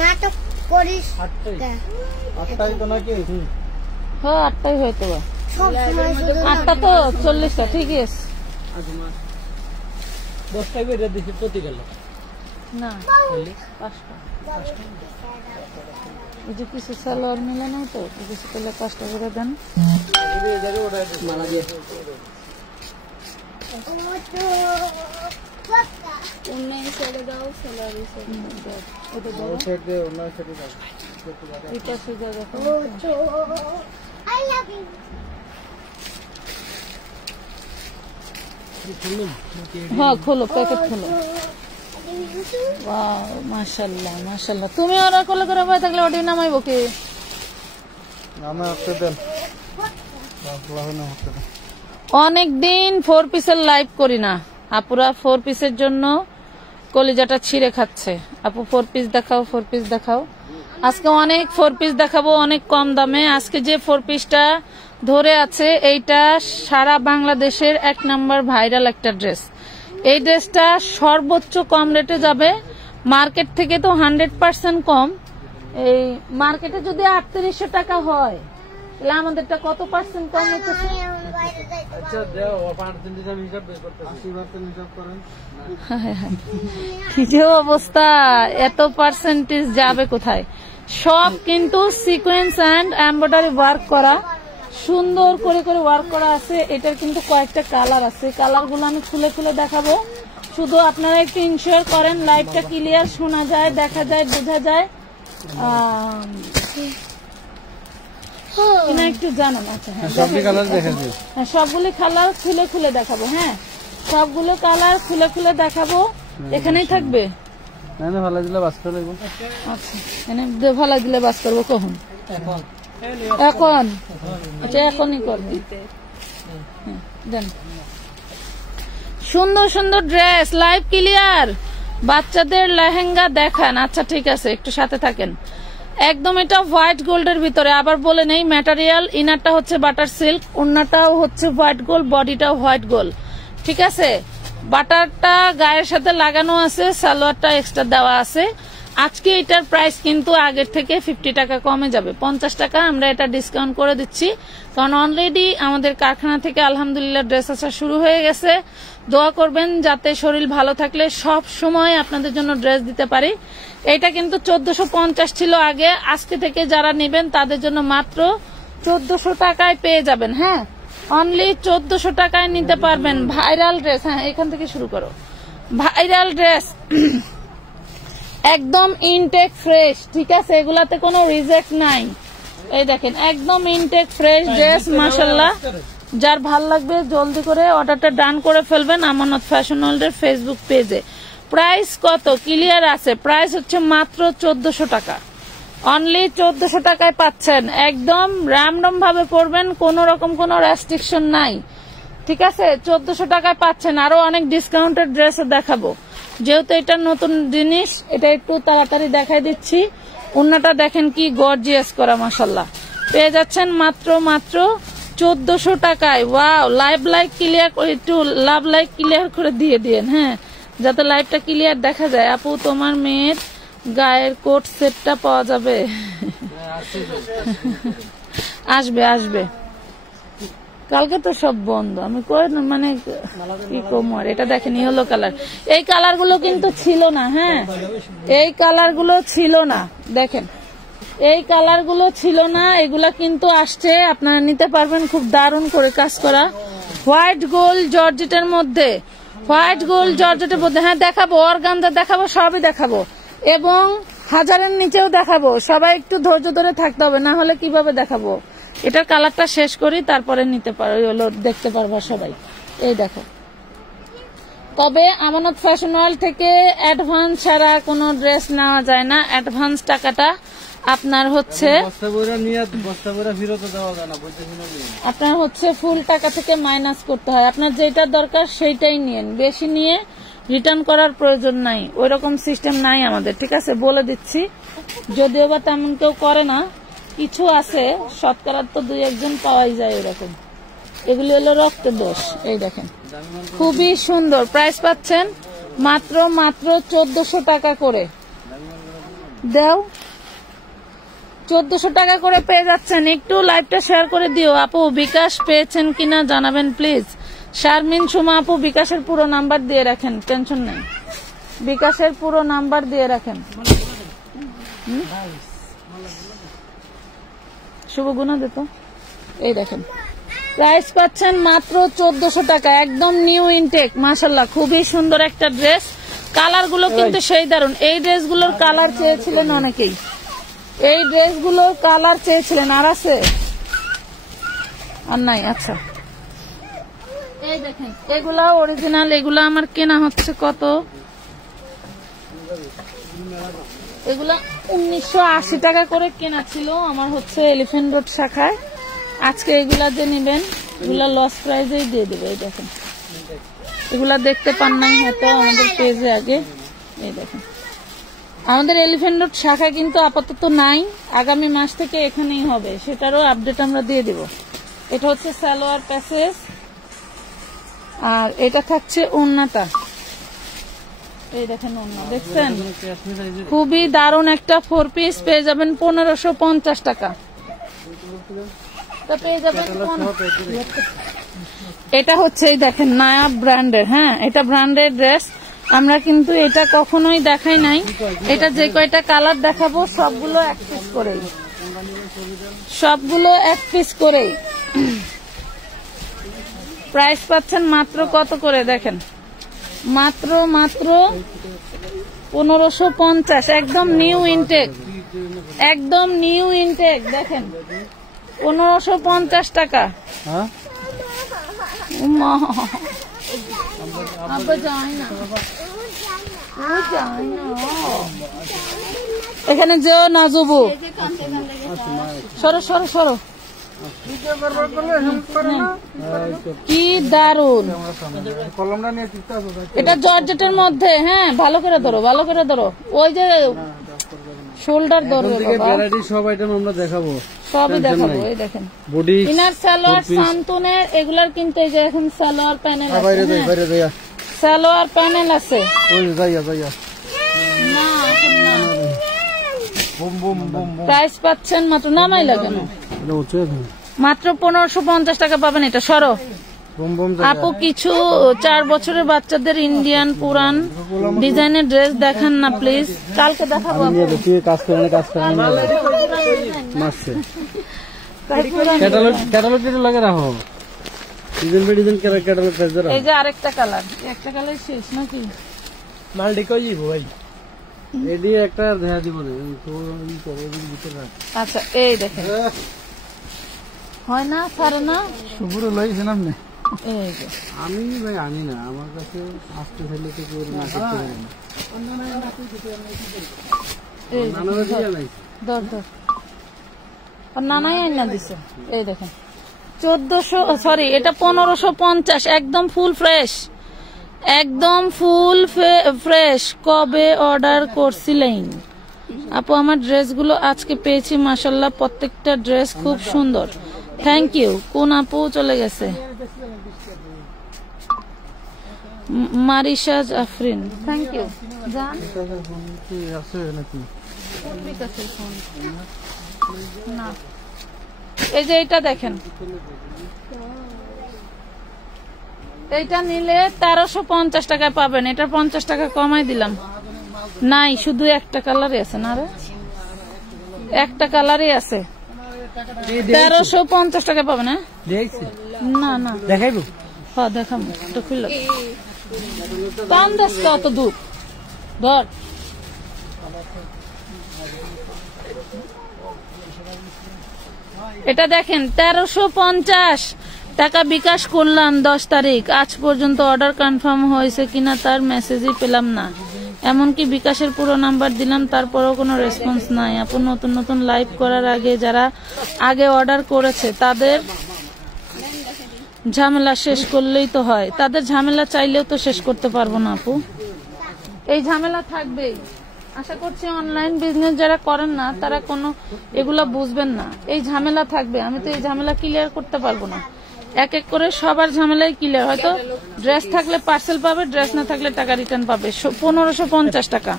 নাটক করিস 8টাই তো নাকি? হ্যাঁ 8টাই হয়তো, 8টা তো 40টা ঠিকই আছে। 10টাই বেরিয়ে দিচ্ছি প্রতি গেল না 5টা, এই যে কিছু সালোয়ার মিলে নাই তো, কিছু করলে 5টা করে দেন। মালা দিয়ে হ্যাঁ খোলো, প্যাকেট খোলো। মাশাআল্লাহ মাশাআল্লাহ। তুমি ওরা কোলে করে বসে থাকলে ওটি নামাইবো কি? অনেকদিন 4 পিসের লাইভ করি না, আপুরা 4 পিসের জন্য কলিজাটা ছিঁড়ে খাচ্ছে। আপু 4 পিস দেখাও, 4 পিস দেখাও। আজকে অনেক 4 পিস দেখাবো, অনেক কম দামে। আজকে যে 4 পিসটা ধরে আছে এইটা সারা বাংলাদেশের 1 নাম্বার ভাইরাল একটা ড্রেস। এই ড্রেসটা সর্বোচ্চ কম রেটে যাবে, মার্কেট থেকে তো 100% কম। এই মার্কেটে যদি 3800 টাকা হয় তাহলে আমাদেরটা কত পার্সেন্ট কম হচ্ছে? কি যে অবস্থা, এত পার্সেন্টেজ যাবে কোথায়? সব কিন্তু সিকোয়েন্স এন্ড এমব্রয়ডারি ওয়ার্ক করা, সুন্দর করে করে ওয়ার্ক করা আছে। এটার কিন্তু কয়েকটা কালার আছে, কালার গুলো আমি খুলে খুলে দেখাবো। শুধু আপনারা একটু ইনশিওর করেন লাইভটা ক্লিয়ার শোনা যায়, দেখা যায়, বোঝা যায় কিনা একটু জানান। আচ্ছা হ্যাঁ, সবগুলি কালার খুলে খুলে দেখাবো। হ্যাঁ সবগুলো কালার খুলে খুলে দেখাবো। এখানেই থাকবে। আচ্ছা এখানে ভালো দিলে বাস করবো কখন? এখন আচ্ছা এখনই করবো। দেন সুন্দর সুন্দর ড্রেস, লাইভ ক্লিয়ার। বাচ্চাদের লেহেঙ্গা দেখান। আচ্ছা ঠিক আছে, একটু সাথে থাকেন। একদম এটা হোয়াইট গোল্ডের ভিতরে। আবার বলে নেই, ম্যাটেরিয়াল ইনারটা হচ্ছে বাটার সিল্ক, ওড়নাটাও হচ্ছে হোয়াইট গোল্ড, বডিটাও হোয়াইট গোল্ড। ঠিক আছে, বাটারটা গায়ের সাথে লাগানো আছে, সালোয়ারটা এক্সট্রা দেওয়া আছে। আজকে এটার প্রাইস কিন্তু আগের থেকে 50 টাকা কমে যাবে, 50 টাকা আমরা এটা ডিসকাউন্ট করে দিচ্ছি। কারণ অলরেডি আমাদের কারখানা থেকে আলহামদুলিল্লাহ ড্রেস আসা শুরু হয়ে গেছে। দোয়া করবেন যাতে শরীর ভালো থাকলে সব সময় আপনাদের জন্য ড্রেস দিতে পারি। এটা কিন্তু 1450 ছিল আগে, আজকে থেকে যারা নেবেন তাদের জন্য মাত্র 1400 টাকায় পেয়ে যাবেন। হ্যাঁ অনলি 1400 টাকায় নিতে পারবেন ভাইরাল ড্রেস। হ্যাঁ এখান থেকে শুরু করো। ভাইরাল ড্রেস একদম ইনটেক ফ্রেশ, ঠিক আছে, এগুলাতে কোনো রিজেক্ট নাই। এই দেখেন একদম ইনটেক ফ্রেশ ড্রেস, মাশাআল্লাহ। যার ভাল লাগবে জলদি করে অর্ডারটা ডান করে ফেলবেন আমানত ফ্যাশন ওয়ার্ল্ডের ফেসবুক পেজে। প্রাইস কত ক্লিয়ার আছে, প্রাইস হচ্ছে মাত্র 1400 টাকা। অনলি 1400 টাকায় পাচ্ছেন, একদম র্যান্ডম ভাবে পড়বেন, কোন রকম কোনো রেস্ট্রিকশন নাই। ঠিক আছে 1400 টাকায় পাচ্ছেন। আরো অনেক ডিসকাউন্টেড ড্রেসও দেখাবো, যেহেতু এটা নতুন জিনিস এটা একটু তাড়াতাড়ি দেখাই দিচ্ছি। ওড়নাটা দেখেন কি গর্জিয়াস করা, মাশাআল্লাহ। পেয়ে যাচ্ছেন মাত্র 1400 টাকায়। ওয়াও, লাইভ ক্লিয়ার করে একটু লাভ লাইক ক্লিয়ার করে দিয়ে দিয়েন, হ্যাঁ, যাতে লাইভটা ক্লিয়ার দেখা যায়। আপু তোমার মেয়ের গায়ের কোট সেটটা পাওয়া যাবে? আসবে আসবে, কালকে তো সব বন্ধ। আমি কই মানে কি কমার। এটা দেখেন ইয়েলো কালার, এই কালার গুলো কিন্তু ছিল না। হ্যাঁ এই কালার গুলো ছিল না, দেখেন এই কালার গুলো ছিল না, এগুলা কিন্তু আসছে। আপনারা নিতে পারবেন, খুব দারুণ করে কাজ করা, হোয়াইট গোল্ড জর্জেটের মধ্যে, হোয়াইট গোল্ড জর্জেটের মধ্যে। হ্যাঁ দেখাবো, অর্গানজা দেখাবো, সবই দেখাবো, এবং 1000-এর নিচেও দেখাবো। সবাই একটু ধৈর্য ধরে থাকতে হবে, না হলে কিভাবে দেখাবো। এটার কালারটা শেষ করি, তারপরে নিতে পারো, দেখতে পারবা সবাই। এই দেখো, তবে আমানত ফ্যাশন ওয়ার্ল্ড থেকে অ্যাডভান্স ছাড়া কোনো ড্রেস নেওয়া যায় না। অ্যাডভান্স টাকাটা আপনার হচ্ছে আপনার হচ্ছে ফুল টাকা থেকে মাইনাস করতে হয়। আপনার যেটা দরকার সেইটাই নিয়েন, বেশি নিয়ে রিটার্ন করার প্রয়োজন নাই, ওই রকম সিস্টেম নাই আমাদের। ঠিক আছে, বলে দিচ্ছি, যদিও বা তেমন কেউ করে না, কিছু আছে শতকরা তো 2-1 পাওয়াই যায় এরকম। এগুলি হলো রক্ত দোষ। এই দেখেন খুবই সুন্দর, প্রাইস পাচ্ছেন মাত্র 1400 টাকা করে দাও, 1400 টাকা করে পেয়ে যাচ্ছেন। একটু লাইভটা শেয়ার করে দিও আপু। বিকাশ পেয়েছেন কিনা জানাবেন প্লিজ। শারমিন সুমা আপু বিকাশের পুরো নাম্বার দিয়ে রাখেন, টেনশন নেই, বিকাশের পুরো নাম্বার দিয়ে রাখেন। শুভ গুণা দিত। এই দেখেন প্রাইস পাচ্ছেন মাত্র 1400 টাকা, একদম নিউ ইনটেক। মাশাআল্লাহ খুবই সুন্দর একটা ড্রেস, কালার গুলো কিন্তু সেই দারুন। এই ড্রেসগুলোর কালার চেয়েছিলেন অনেকেই, এই ড্রেসগুলোর কালার চেয়েছিলেন। আর আছে আর নাই? আচ্ছা এই দেখেন এগুলা অরিজিনাল, এগুলা আমার কেনা হচ্ছে কত, এগুলা 1980 টাকা করে কেনা ছিল আমার হচ্ছে এলিফ্যান্ট রোড শাখায়। আজকে এগুলা যে নিবেন এগুলা লস প্রাইজেই দিয়ে দেবে। এই দেখেন এগুলা দেখতে পান নাই হয়তো আমাদের পেজে আগে। এই দেখেন আমাদের এলিফ্যান্ট রোড শাখা কিন্তু আপাতত নাই, আগামী মাস থেকে এখানেই হবে, সেটারও আপডেট আমরা দিয়ে দেব। এটা হচ্ছে সালোয়ার প্যাসেজ, আর এটা থাকছে ওড়নাটা। এই দেখেন ওড়না দেখছেন, খুবই দারুণ একটা 4 পিস পেয়ে যাবেন 1550 টাকা। তো পেয়ে যাবেন এটা হচ্ছে এই দেখেন নায়া ব্র্যান্ডের, হ্যাঁ এটা ব্র্যান্ডের ড্রেস। আমরা কিন্তু এটা কখনোই দেখাই নাই। এটা যে কয়টা কালার দেখাবো সবগুলো এক পিস করেই, সবগুলো এক পিস করেই। প্রাইস পাচ্ছেন মাত্র কত করে দেখেন, মাত্র 1550, একদম নিউ ইনটেক, একদম নিউ ইনটেক। দেখেন 1550 টাকা। এখানে যেও না জুবু, সরো সরো সরো। কি দারুন, এটা জর্জেটের মধ্যে। হ্যাঁ ভালো করে ধরো, ভালো করে ধরো, ওই যে শোল্ডার ধরবে সব আইটেম আমরা দেখাবো, সবই দেখাবো। এই দেখেন ইনার সালোয়ার শান্তনের, এগুলার কিন্তু এই যে এখন সালোয়ার প্যানেল আছে, সালোয়ার প্যানেল আছে। প্রাইস পাচ্ছেন মাত্র, নামাই লাগানো মাত্র 1550 টাকা পাবেন। এটা সরো আপু, কিছু 4 বছরের বাচ্চাদের ইন্ডিয়ান পুরান ডিজাইনের ড্রেস দেখান না প্লিজ। কালকে দেখাবো। এই যে আরেকটা কালার, একটা কালার শেষ নাকি মালটি কই যাবো ভাই? এডি একটা দেখা দিব না। আচ্ছা এই দেখেন হয় না পারে না, শুভ্র লাইছিলাম না। এই যে আমি ভাই আনি না, আমার কাছে আসতে ফেলে তো কেউ না করতে পারে না। এই ধর ধর, আর নানাই আইনা দিছে। এই দেখেন 1400, সরি এটা 1550, একদম ফুল ফ্রেশ, একদম ফুল ফ্রেশ। কবে অর্ডার করছিলেন আপু? আমার ড্রেসগুলো আজকে পেয়েছি মাশাআল্লাহ, প্রত্যেকটা ড্রেস খুব সুন্দর। Thank you. কোন আপু চলে গেছে? Marisha Afrin, thank you. জান আছে নাকি কোন বিকাশের ফোন? না এই যে এটা দেখেন, এইটা নিলে 1350 টাকায় পাবেন। এটা 50 টাকা কমাই দিলাম। নাই শুধু একটা কালারই আছে, না রে একটা কালারই আছে, 1350 টাকা পাবেন। হ্যাঁ না না দেখাইবো, হ্যাঁ দেখাবো, এটা খুললো পান দাস অত দূর ধর। এটা দেখেন 1350 টাকা বিকাশ করলাম 10 তারিখ, আজ পর্যন্ত অর্ডার কনফার্ম হয়েছে কিনা তার মেসেজই পেলাম না। এমনকি বিকাশের পুরো নাম্বার দিলাম, তারপরেও কোনো রেসপন্স নাই। আপু নতুন নতুন লাইভ করার আগে যারা আগে অর্ডার করেছে তাদের ঝামেলা শেষ করলেই তো হয়। তাদের ঝামেলা চাইলেও তো শেষ করতে পারবো না আপু, এই ঝামেলা থাকবেই। আশা করছি অনলাইন বিজনেস যারা করেন না তারা কোনো এগুলা বুঝবেন না, এই ঝামেলা থাকবে। আমি তো এই ঝামেলা ক্লিয়ার করতে পারবো না। এক এক করে সবার ঝামেলায় ক্লিয়ার। হয়তো ড্রেস থাকলে পার্সেল পাবে, ড্রেস না থাকলে টাকা রিটার্ন পাবে। 1550 টাকা,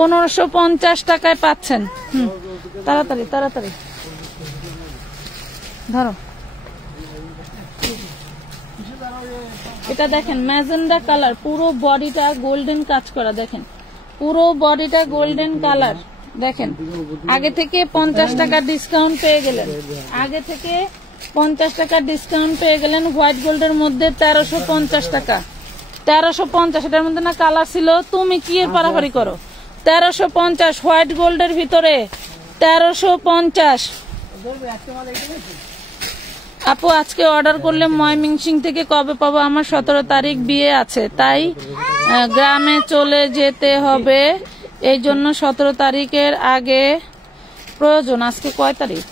1550 টাকায় পাচ্ছেন। তাড়াতাড়ি তাড়াতাড়ি ধরো। এটা দেখেন ম্যাজেন্ডা কালার, পুরো বডিটা গোল্ডেন কাজ করা। দেখেন পুরো বডিটা গোল্ডেন কালার। দেখেন আগে থেকে 50 টাকা ডিসকাউন্ট পেয়ে গেলেন, আগে থেকে 50 টাকা ডিসকাউন্ট পেয়ে গেলেন। হোয়াইট গোল্ডের মধ্যে 1350 টাকা, 1350। এটার মধ্যে না কালার ছিল, তুমি কি এর পারাপারি করো। 1350 হোয়াইট গোল্ডের ভিতরে 1350। আপু আজকে অর্ডার করলে ময়মনসিং থেকে কবে পাবো? আমার 17 তারিখ বিয়ে আছে, তাই গ্রামে চলে যেতে হবে, এই জন্য 17 তারিখের আগে প্রয়োজন। আজকে কয় তারিখ?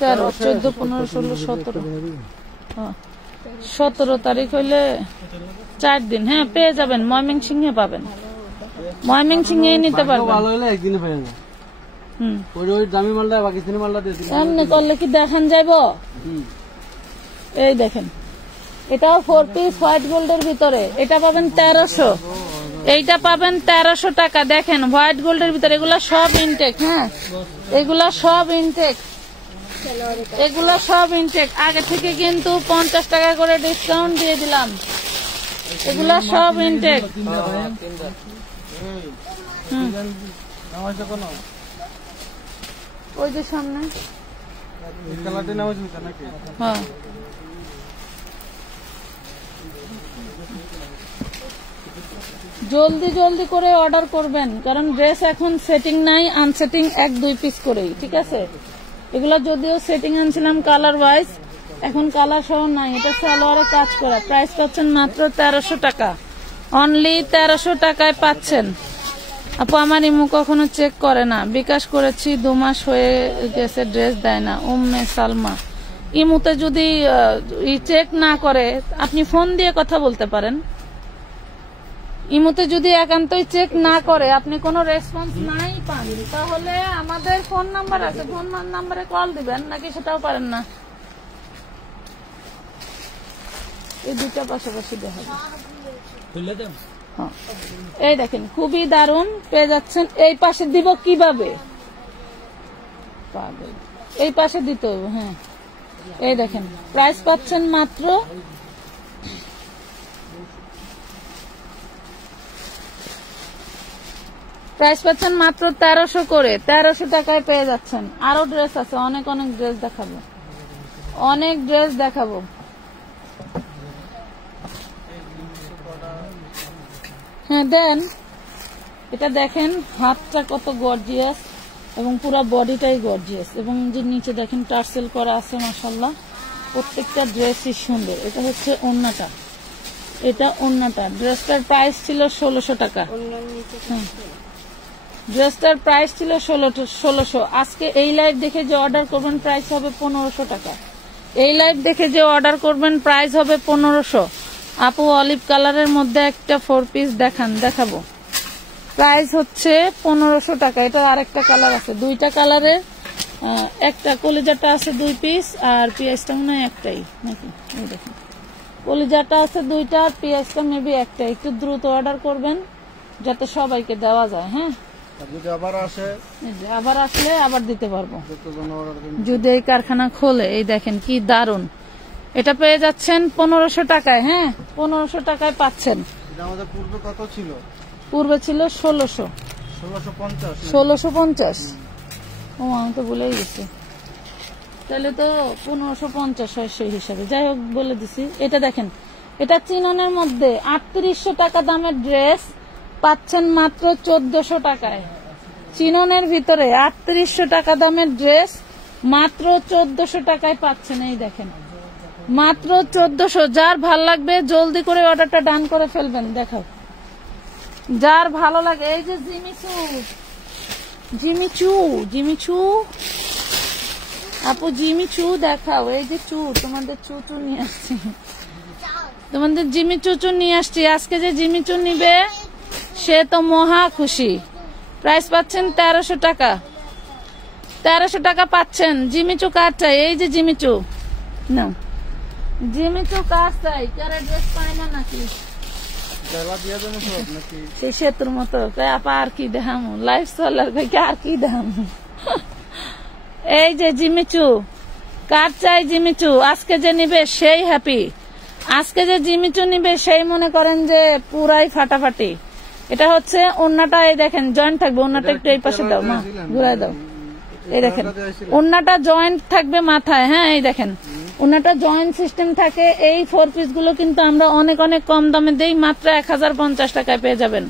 13, 14, 15, 16, 17। 17 তারিখ হইলে 4 দিন। হ্যাঁ পেয়ে যাবেন, ময়মনসিং এ পাবেন, ময়মনসিং এ নিতে পারবেন। ভালো হলে একদিনে পাই না। ওই দামি মালটা পাকিস্তানি মালটা দিয়ে দিন। এমনি করলে কি দেখান যাইবো? এই দেখেন এটাও 4 পিস হোয়াইট গোল্ডের ভিতরে, এটা পাবেন 1300, এইটা পাবেন 1300 টাকা। দেখেন হোয়াইট গোল্ডের ভিতরে, এগুলা সব ইনটেক। হ্যাঁ এগুলা সব ইনটেক, এগুলা সব ইনটেক। আগে থেকে কিন্তু 50 টাকা করে ডিসকাউন্ট দিয়ে দিলাম, এগুলা সব ইনটেক। ওই যে সামনে হ্যাঁ জলদি জলদি করে অর্ডার করবেন, কারণ ড্রেস এখন সেটিং নাই, আনসেটিং 1-2 পিস করেই। ঠিক আছে, এগুলো যদিও সেটিং আনছিলাম কালার ওয়াইজ, এখন কালার সহ নাই। এটা সালোয়ারে কাজ করা, প্রাইস পাচ্ছেন মাত্র 1300 টাকা, অনলি 1300 টাকায় পাচ্ছেন। আপু আমার ইমু কখনো চেক করে না, বিকাশ করেছি 2 মাস হয়ে গেছে, ড্রেস দেয় না। উম্মে সালমা, ইমুতে যদি চেক না করে আপনি ফোন দিয়ে কথা বলতে পারেন। ইমুতে যদি একান্তই চেক না করে, আপনি কোনো রেসপন্স নাই পান, তাহলে আমাদের ফোন নাম্বার আছে, ফোন নাম্বারে কল দিবেন, নাকি সেটাও পারেন না। এই দুটা পাশাপাশি দেখাবো। এই দেখেন খুবই দারুণ পেয়ে যাচ্ছেন। এই পাশে দিব কিভাবে? এই পাশে দিতে হবে। হ্যাঁ এই দেখেন প্রাইস পাচ্ছেন মাত্র প্রাইস পাচ্ছেন মাত্র 1300 করে, 1300 টাকায় পেয়ে যাচ্ছেন। আরো ড্রেস আছে, অনেক অনেক ড্রেস দেখাবো, অনেক ড্রেস দেখাবো। হ্যাঁ দেন, এটা দেখেন হাতটা কত গর্জিয়াস এবং পুরো বডিটাই গর্জিয়াস, এবং যে নিচে দেখেন টার্সেল করা আছে, মাশাআল্লাহ প্রত্যেকটা ড্রেসই সুন্দর। এটা হচ্ছে ওড়নাটা, এটা ওড়নাটা। ড্রেসটার প্রাইস ছিল 1600 টাকা। ড্রেসটার প্রাইস ছিল 1600। আজকে এই লাইভ দেখে যে অর্ডার করবেন প্রাইস হবে 1500 টাকা। এই লাইভ দেখে যে অর্ডার করবেন প্রাইস হবে 1500। আপু অলিভ কালারের মধ্যে একটা 4 পিস দেখাবো, প্রাইস হচ্ছে 1500 টাকা। এটা আরেকটা কালার আছে, 2টা কালারের, একটা কলিজাটা আছে 2 পিস, আর পিয়াজটা মনে হয় একটাই নাকি। এই দেখেন কলিজাটা আছে 2টা, আর পিয়াজটা মেবি একটাই। একটু দ্রুত অর্ডার করবেন যাতে সবাইকে দেওয়া যায়। হ্যাঁ আবার আসলে আবার দিতে পারবো যদি এই কারখানা খোলে। এই দেখেন কি দারুন, এটা পেয়ে যাচ্ছেন 1500 টাকায়। হ্যাঁ 1500 টাকায় পাচ্ছেন। পূর্বে কত ছিল? পূর্বে ছিল 1600, 1650। ও আমি তো ভুলেই গেছি, তাহলে তো 1550 হয় সেই হিসাবে। যাই হোক বলে দিছি। এটা দেখেন, এটা চিননের মধ্যে 3800 টাকা দামের ড্রেস পাচ্ছেন মাত্র 1400 টাকায়। চিননের ভিতরে 3800 টাকা দামের ড্রেস মাত্র 1400 টাকায় পাচ্ছেন। এই দেখেন মাত্র 1400। যার ভাল লাগবে জলদি করে অর্ডারটা ডান করে ফেলবেন। দেখাও যার ভালো লাগে। এই যে জিমিচু আপু, জিমিচু দেখাও। এই যে তোমাদের চুচু নিয়ে আসছি, তোমাদের জিমিচু নিয়ে আসছি। আজকে যে জিমিচু নিবে সে তো মহা খুশি। প্রাইস পাচ্ছেন 1300 টাকা, 1300 টাকা পাচ্ছেন। জিমিচু কার চাই? এই যে জিমিচু, না জিমিচু কার চাই? কারে ড্রেস পায় না নাকি সেই সেতুর মতো? আপা আর কি দেখামু, লাইফ চলার আর কি দেখামু। এই যে জিমিচু কার চাই? জিমিচু আজকে যে নিবে সেই হ্যাপি। আজকে যে জিমিচু নিবে সেই মনে করেন যে পুরাই ফাটাফাটি। এটা হচ্ছে ওন্নাটা, এই দেখেন জয়েন্ট থাকবে। ওন্নাটা একটু এই পাশে দাও, মা ঘুরাই দাও। এই দেখেন ওন্নাটা জয়েন্ট থাকবে মাথায়। হ্যাঁ এই দেখেন ওন্নাটা জয়েন্ট সিস্টেম থাকে। এই 4 পিস গুলো কিন্তু আমরা অনেক অনেক কম দামে দেই, মাত্র 1050 টাকায় পেয়ে যাবেন।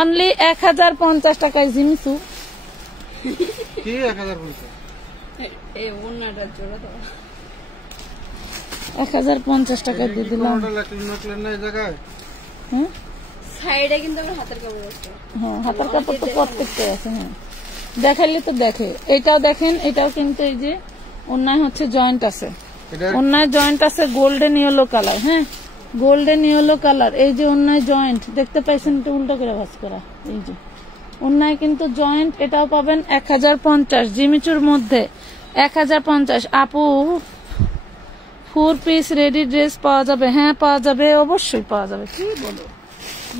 অনলি 1050 টাকায় জিমিচু। কি 1050? 1050 টাকায় দিয়ে দিলাম। সাইডে কিন্তু আমার হাতের কাপড় আছে। হ্যাঁ হাতের কাপড় তো প্রত্যেকটাই আছে। হ্যাঁ দেখাইলে তো দেখে। এটাও দেখেন, এটাও কিন্তু এই যে অন্যায় হচ্ছে জয়েন্ট আছে, অন্যায় জয়েন্ট আছে গোল্ডেন ইয়েলো কালার। হ্যাঁ গোল্ডেন ইয়েলো কালার। এই যে অন্যায় জয়েন্ট দেখতে পাইছেন, একটু উল্টো করে ভাঁজ করা। এই যে অন্যায় কিন্তু জয়েন্ট। এটাও পাবেন 1050 জিমিচুর মধ্যে। 1050। আপু 4 পিস রেডি ড্রেস পাওয়া যাবে? হ্যাঁ পাওয়া যাবে, অবশ্যই পাওয়া যাবে। কি বলো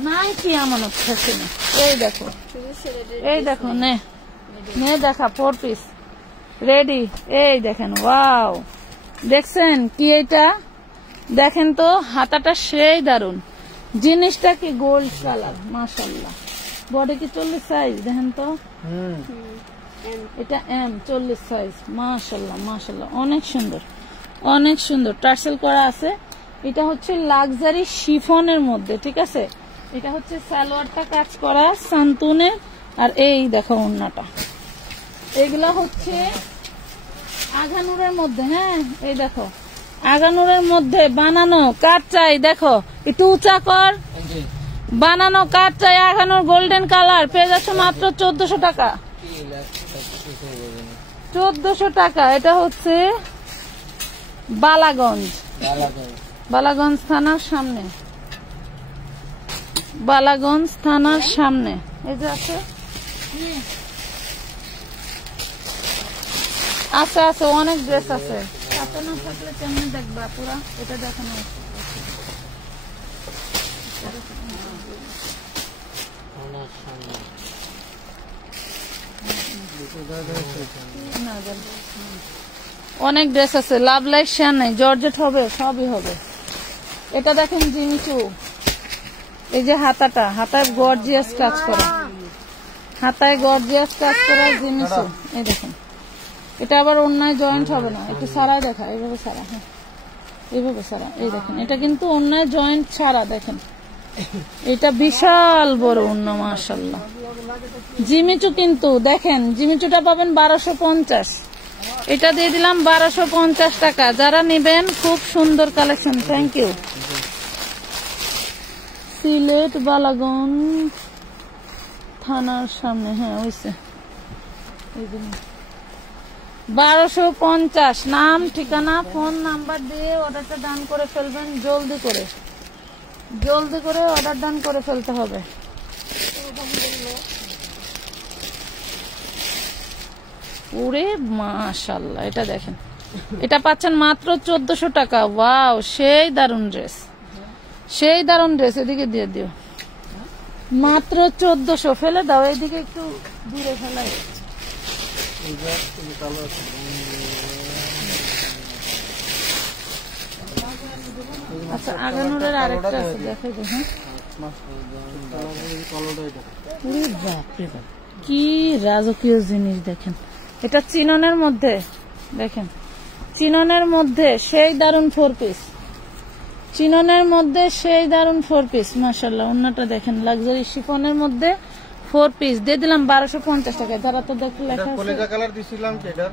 নাই কি আমানত থাকে না। এই দেখো, এই দেখো, নে দেখা 4 পিস রেডি। এই দেখেন, ওয়াও দেখছেন কি? এটা দেখেন তো, হাতাটা সেই দারুন। জিনিসটা কি গোল্ড কালার, মাশাআল্লাহ। বডি কি 40 সাইজ? দেখেন তো, এটা এম 40 সাইজ। মাশাআল্লাহ মাশাআল্লাহ, অনেক সুন্দর, অনেক সুন্দর। টার্সেল করা আছে। এটা হচ্ছে লাক্সারি শিফনের মধ্যে, ঠিক আছে। এটা হচ্ছে সালোয়ারটা কাজ করা সান্তুনে। আর এই দেখো ওন্নাটা, এগুলা হচ্ছে আগানুরের মধ্যে। হ্যাঁ এই দেখো আগানুরের মধ্যে বানানো। কার চাই? দেখো একটু উঁচা কর। বানানো কার চাই? আগানুর গোল্ডেন কালার পেয়ে যাচ্ছ মাত্র 1400 টাকা। 1400 টাকা। এটা হচ্ছে বালাগঞ্জ, বালাগঞ্জ থানার সামনে, বালাগঞ্জ থানার সামনে। এই যে আছে, আছে আছে অনেক ড্রেস আছে। সাথে না থাকলে কেমনি দেখবা পুরা? এটা দেখানো অনেক ড্রেস আছে। লাভ লাইফ শেয়ার নাই, জর্জেট হবে, সবই হবে। এটা দেখেন জিমিচু। এই যে হাতাটা, হাতায় গর্জিয়াস কাজ করা, হাতায় গর্জিয়াস কাজ করা জিমিচু। এই দেখেন এটা আবার অন্যায় জয়েন্ট হবে না, একটু সারাই দেখা। এইভাবে সারা, হ্যাঁ এইভাবে সারা। এই দেখেন এটা কিন্তু অন্যায় জয়েন্ট ছাড়া। দেখেন এটা বিশাল বড় অন্য, মাশাআল্লাহ। জিমিচু কিন্তু দেখেন, জিমিচুটা পাবেন 1250। এটা দিয়ে দিলাম 1250 টাকা। যারা নেবেন খুব সুন্দর collection. Thank you. Sylhet Balaganj থানার সামনে। হ্যাঁ ওইসে 1250। নাম ঠিকানা ফোন নাম্বার দিয়ে অর্ডারটা ডান করে ফেলবেন। জলদি করে, জলদি করে অর্ডার ডান করে ফেলতে হবে। ওরে মাশাআল্লাহ, এটা দেখেন, এটা পাচ্ছেন মাত্র 1400 টাকা। ওয়াও সেই দারুন ড্রেস, সেই দারুন ড্রেস। এদিকে দিয়ে দিও, মাত্র 1400। ফেলে দাও, এইদিকে একটু দূরে ফেলাই। আচ্ছা আগানুরের আরেকটা আছে, দেখাই দে। হ্যাঁ কি রাজকীয় জিনিস দেখেন। এটা চিননের মধ্যে, দেখেন চিননের মধ্যে সেই দারুন 4 পিস, চিননের মধ্যে সেই দারুন 4 পিস। মাশাআল্লাহ অন্যটা দেখেন, লাক্সারি শিফনের মধ্যে 4 পিস দিয়ে দিলাম 1250 টাকায়। তারা তো দেখো লেখা আছে কলিজা কালার দিছিলাম। সেটা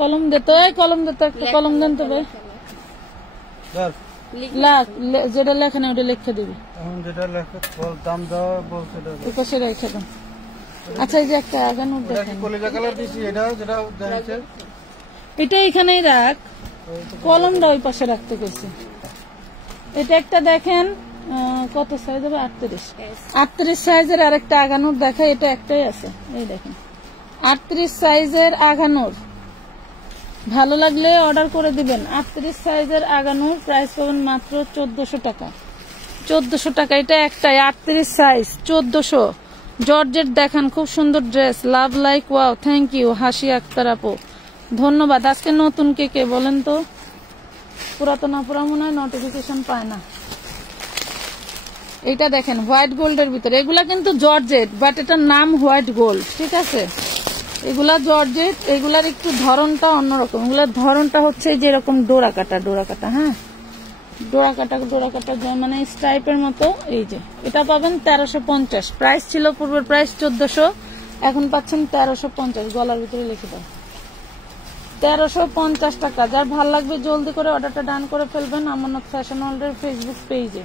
কলম দে তো, এই কলম দে তো, একটা কলম দেন তো ভাই। যেটা লেখা নেই ওটা লিখে দিবি। যেটা লেখা দাম দেওয়া বলছে ওটা সেটা রেখে দাও। আচ্ছা এই যে একটা আগানুর দেখেন, কলিজা কালার দিছি। এটা যেটা দেখাচ্ছে এটা এখানেই রাখ, কলমটা ওই পাশে রাখতে গেছে। এটা একটা দেখেন কত সাইজ হবে? 38 সাইজের আরেকটা আগানুর দেখা। এটা একটাই আছে, এই দেখেন 38 সাইজের আগানোর, ভালো লাগলে অর্ডার করে দিবেন। 38 সাইজের আগানোর, প্রাইস পাবেন মাত্র 1400 টাকা। 1400 টাকা, এটা একটাই 38 সাইজ, 1400। জর্জেট দেখান, খুব সুন্দর dress, love like wow, thank you Hasi Akter আপু, ধন্যবাদ। আজকে নতুন কে কে বলেন তো? পুরাতন আপুরা মনে হয় নোটিফিকেশন পায় না। এটা দেখেন হোয়াইট গোল্ডের ভিতরে, এগুলা কিন্তু জর্জেট, বাট এটার নাম হোয়াইট গোল্ড, ঠিক আছে? এগুলা জর্জেট, এগুলার একটু ধরনটা অন্যরকম। এগুলার ধরনটা হচ্ছে যেরকম ডোরা কাটা, হ্যাঁ, ডোরা কাটা মানে স্ট্রাইপের মতো। এই যে এটা পাবেন 1350, প্রাইস ছিল পূর্বের প্রাইস 1400, এখন পাচ্ছেন 1350। গলার ভিতরে লিখে দাও 1350 টাকা। যার ভাল লাগবে জলদি করে অর্ডারটা ডান করে ফেলবেন আমানত ফ্যাশন ওয়ার্ল্ডের ফেসবুক পেজে।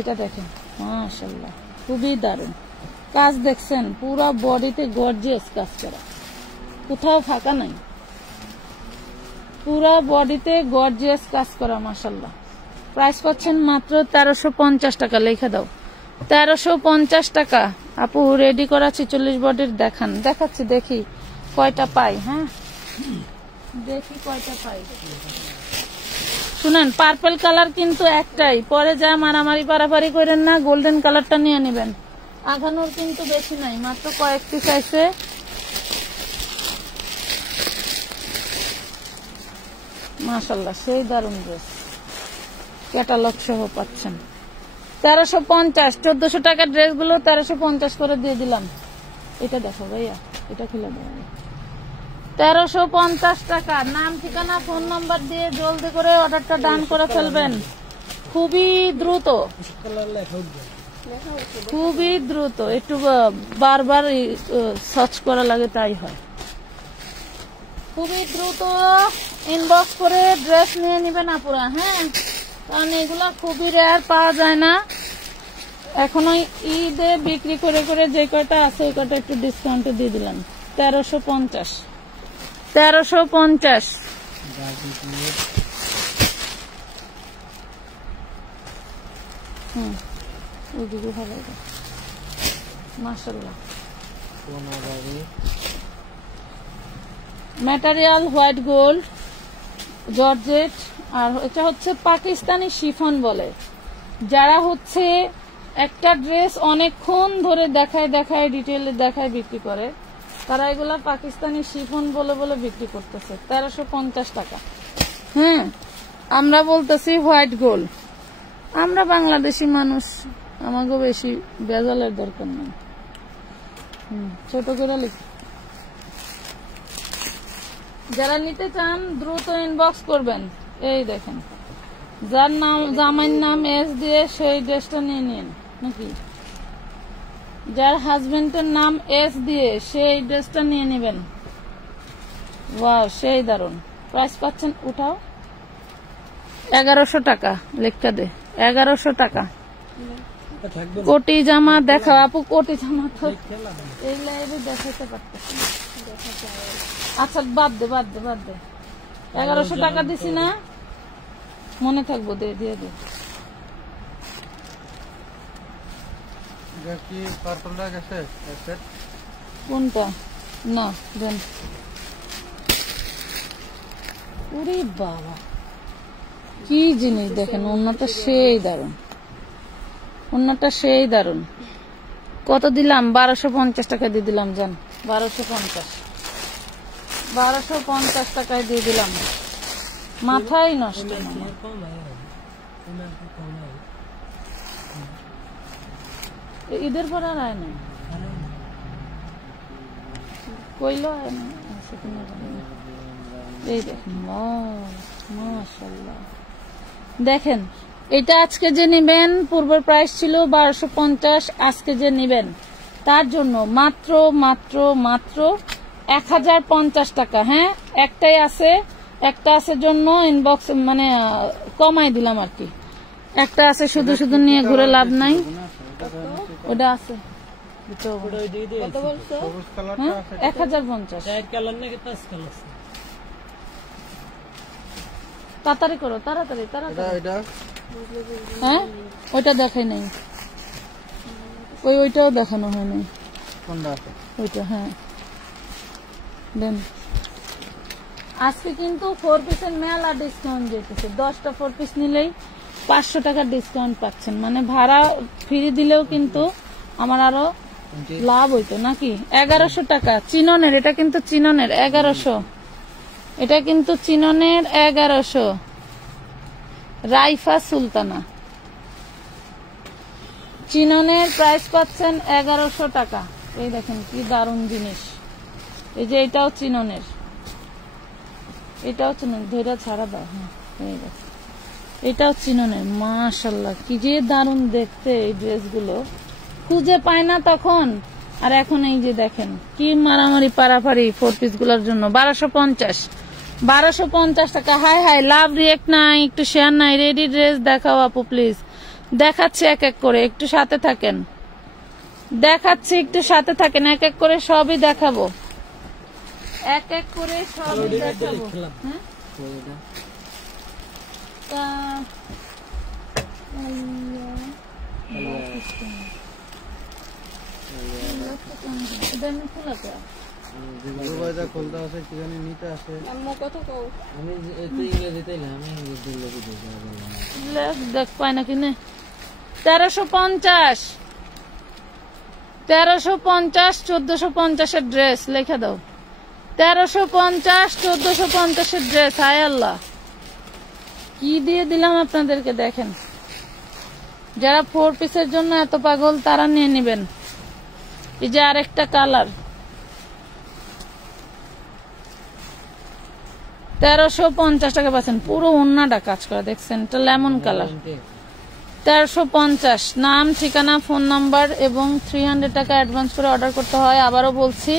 এটা দেখেন, মাশাআল্লাহ, খুবই দারুণ কাজ। দেখছেন পুরো বডিতে গর্জিয়াস কাজ করা, কোথাও ফাঁকা নাই, পুরো বডিতে গর্জিয়াস কাজ করা, মাশাআল্লাহ। প্রাইস পাচ্ছেন মাত্র 1350 টাকা, লিখে দাও 1350 টাকা। আপু রেডি করা 46 বডির দেখান, দেখাচ্ছি, দেখি কয়টা পাই। হ্যাঁ, দেখি কয়টা পাই। শুনেন, পার্পল কালার কিন্তু একটাই, পরে যা মারামারি পারাপারি করেন না, গোল্ডেন কালারটা নিয়ে নেবেন। আঘানোর কিন্তু বেশি নাই, মাত্র কয়েক পিস আছে। মাশাআল্লাহ, সেই দারুণ ড্রেস, ক্যাটালগ সহ পাচ্ছেন 1350। 1400 টাকার ড্রেসগুলো 1350 করে দিয়ে দিলাম। এটা দেখো ভাইয়া, এটা খুলে দেবো 1350 টাকা। নাম, ঠিকানা, ফোন নাম্বার দিয়ে জলদি করে অর্ডারটা ডান করে ফেলবেন, খুবই দ্রুত, খুবই দ্রুত। একটু বারবার সার্চ করা লাগে, তাই হয়। খুবই দ্রুত ইনবক্স করে ড্রেস নিয়ে নেবেন আপুরা, হ্যাঁ, কারণ এগুলা খুবই রেয়ার, পাওয়া যায় না। এখনো ঈদে বিক্রি করে করে যে কয়টা আছে ওই কয়টা একটু ডিসকাউন্টে দিয়ে দিলাম 1350। 1350। ওইদিকে ভালো, মাশাআল্লাহ। ম্যাটেরিয়াল হোয়াইট গোল্ড, জর্জেট, আর এটা হচ্ছে পাকিস্তানি শিফন বলে। যারা হচ্ছে একটা ড্রেস অনেকক্ষণ ধরে দেখায় দেখায় ডিটেইলে দেখায় বিক্রি করে, তারা এগুলা পাকিস্তানি শিফন বলে বলে বিক্রি করতেছে 1350 টাকা। হ্যাঁ, আমরা বলতেছি হোয়াইট গোল্ড। আমরা বাংলাদেশি মানুষ, আমাকে বেশি বেজালের দরকার নেই। ছোট করে লিখ। যারা নিতে চান দ্রুত ইনবক্স করবেন। এই দেখেন, যার নাম, জামাইয়ের নাম এস দিয়ে সেই ড্রেসটা নিয়ে নিন নাকি, যার হাজবেন্ডের নাম এস দিয়ে সেই ড্রেসটা নিয়ে নেবেন। ওয়াও, সেই দারুন। প্রাইস পাচ্ছেন, উঠাও 1100 টাকা, লেখা দে 1100 টাকা। কোটি জামা দেখাও আপু, কোটি জামা তো এই লাইভে দেখাতে পারতেছি। আচ্ছা, বাদ দে 1100 টাকা দিছি না, মনে থাকবো, দিয়ে দে। কোনটা? না দেন। ওরে বাবা, কি জিনিস দেখেন, অন্যটা সেই দারুন, অন্যটা সেই দারুন। কত দিলাম? 1250 টাকা দিয়ে দিলাম, জান 1250 টাকায় দিয়ে দিলাম। মাথায় নষ্ট। ঈদের পর আর আয় না, কইলো আয় না। এই দেখেন, মাশাআল্লাহ, দেখেন এটা আজকে যে নিবেন, পূর্বের প্রাইস ছিল 1250, আজকে যে নিবেন তার জন্য মাত্র মাত্র মাত্র 1050 টাকা। হ্যাঁ, একটাই আছে, একটা আছে জন্য ইনবক্স মানে কমাই দিলাম আর কি। একটা আছে, শুধু শুধু নিয়ে ঘুরে লাভ নাই। ওটা আছে 1050। তাড়াতাড়ি করো, তাড়াতাড়ি। হ্যাঁ, ওইটা দেখাই নাই, ওইটাও দেখানো হয়নি। কোনটা? ওইটা, হ্যাঁ দেন। আজকে কিন্তু 4 পিসের মেলা ডিসকাউন্ট যেতেছে। 10টা 4 পিস নিলেই 500 টাকার ডিসকাউন্ট পাচ্ছেন। মানে ভাড়া ফ্রি দিলেও কিন্তু আমার আরো লাভ হইতো নাকি। 1100 টাকা চিননের, এটা কিন্তু চিননের 1100, এটা কিন্তু চিননের 1100। রাইফা সুলতানা চিননের প্রাইস পাচ্ছেন 1100 টাকা। এই দেখেন কি দারুণ জিনিস। এই যে এটাও চিননের, এটাও চিনন, ধৈর্য ছাড়া দাও। হ্যাঁ এই দেখেন এটাও চিননের। মাশাআল্লাহ কি যে দারুণ দেখতে। এই ড্রেসগুলো খুঁজে পায় না তখন, আর এখন এই যে দেখেন কি মারামারি পারাপারি 4 পিস গুলোর জন্য। 1250 টাকা। হাই হাই, লাভ রিয়েক্ট নাই, একটু শেয়ার নাই। রেডি ড্রেস দেখাও আপু প্লিজ। দেখাচ্ছি এক এক করে, একটু সাথে থাকেন। দেখাচ্ছি, একটু সাথে থাকেন। এক এক করে সবই দেখাবো, এক এক করে সবই দেখাবো। হ্যাঁ খুলতে আছে কি জানি নিতে আছে। আম্মু কত কও? আমি ইংরেজিতে আমি দেখ পায় নাকি নে। 1350, 1450 ড্রেস লেখা দাও। 1350, 1450 ড্রেস। হায় আল্লাহ কি দিয়ে দিলাম আপনাদেরকে। দেখেন যারা 4 পিসের জন্য এত পাগল তারা নিয়ে নেবেন। এই যে আরেকটা কালার 1350 টাকা পাচ্ছেন। পুরো ওন্নাটা কাজ করা, দেখছেন এটা লেমন কালার। 1350। নাম, ঠিকানা, ফোন নাম্বার এবং 300 টাকা অ্যাডভান্স করে অর্ডার করতে হয়। আবারও বলছি,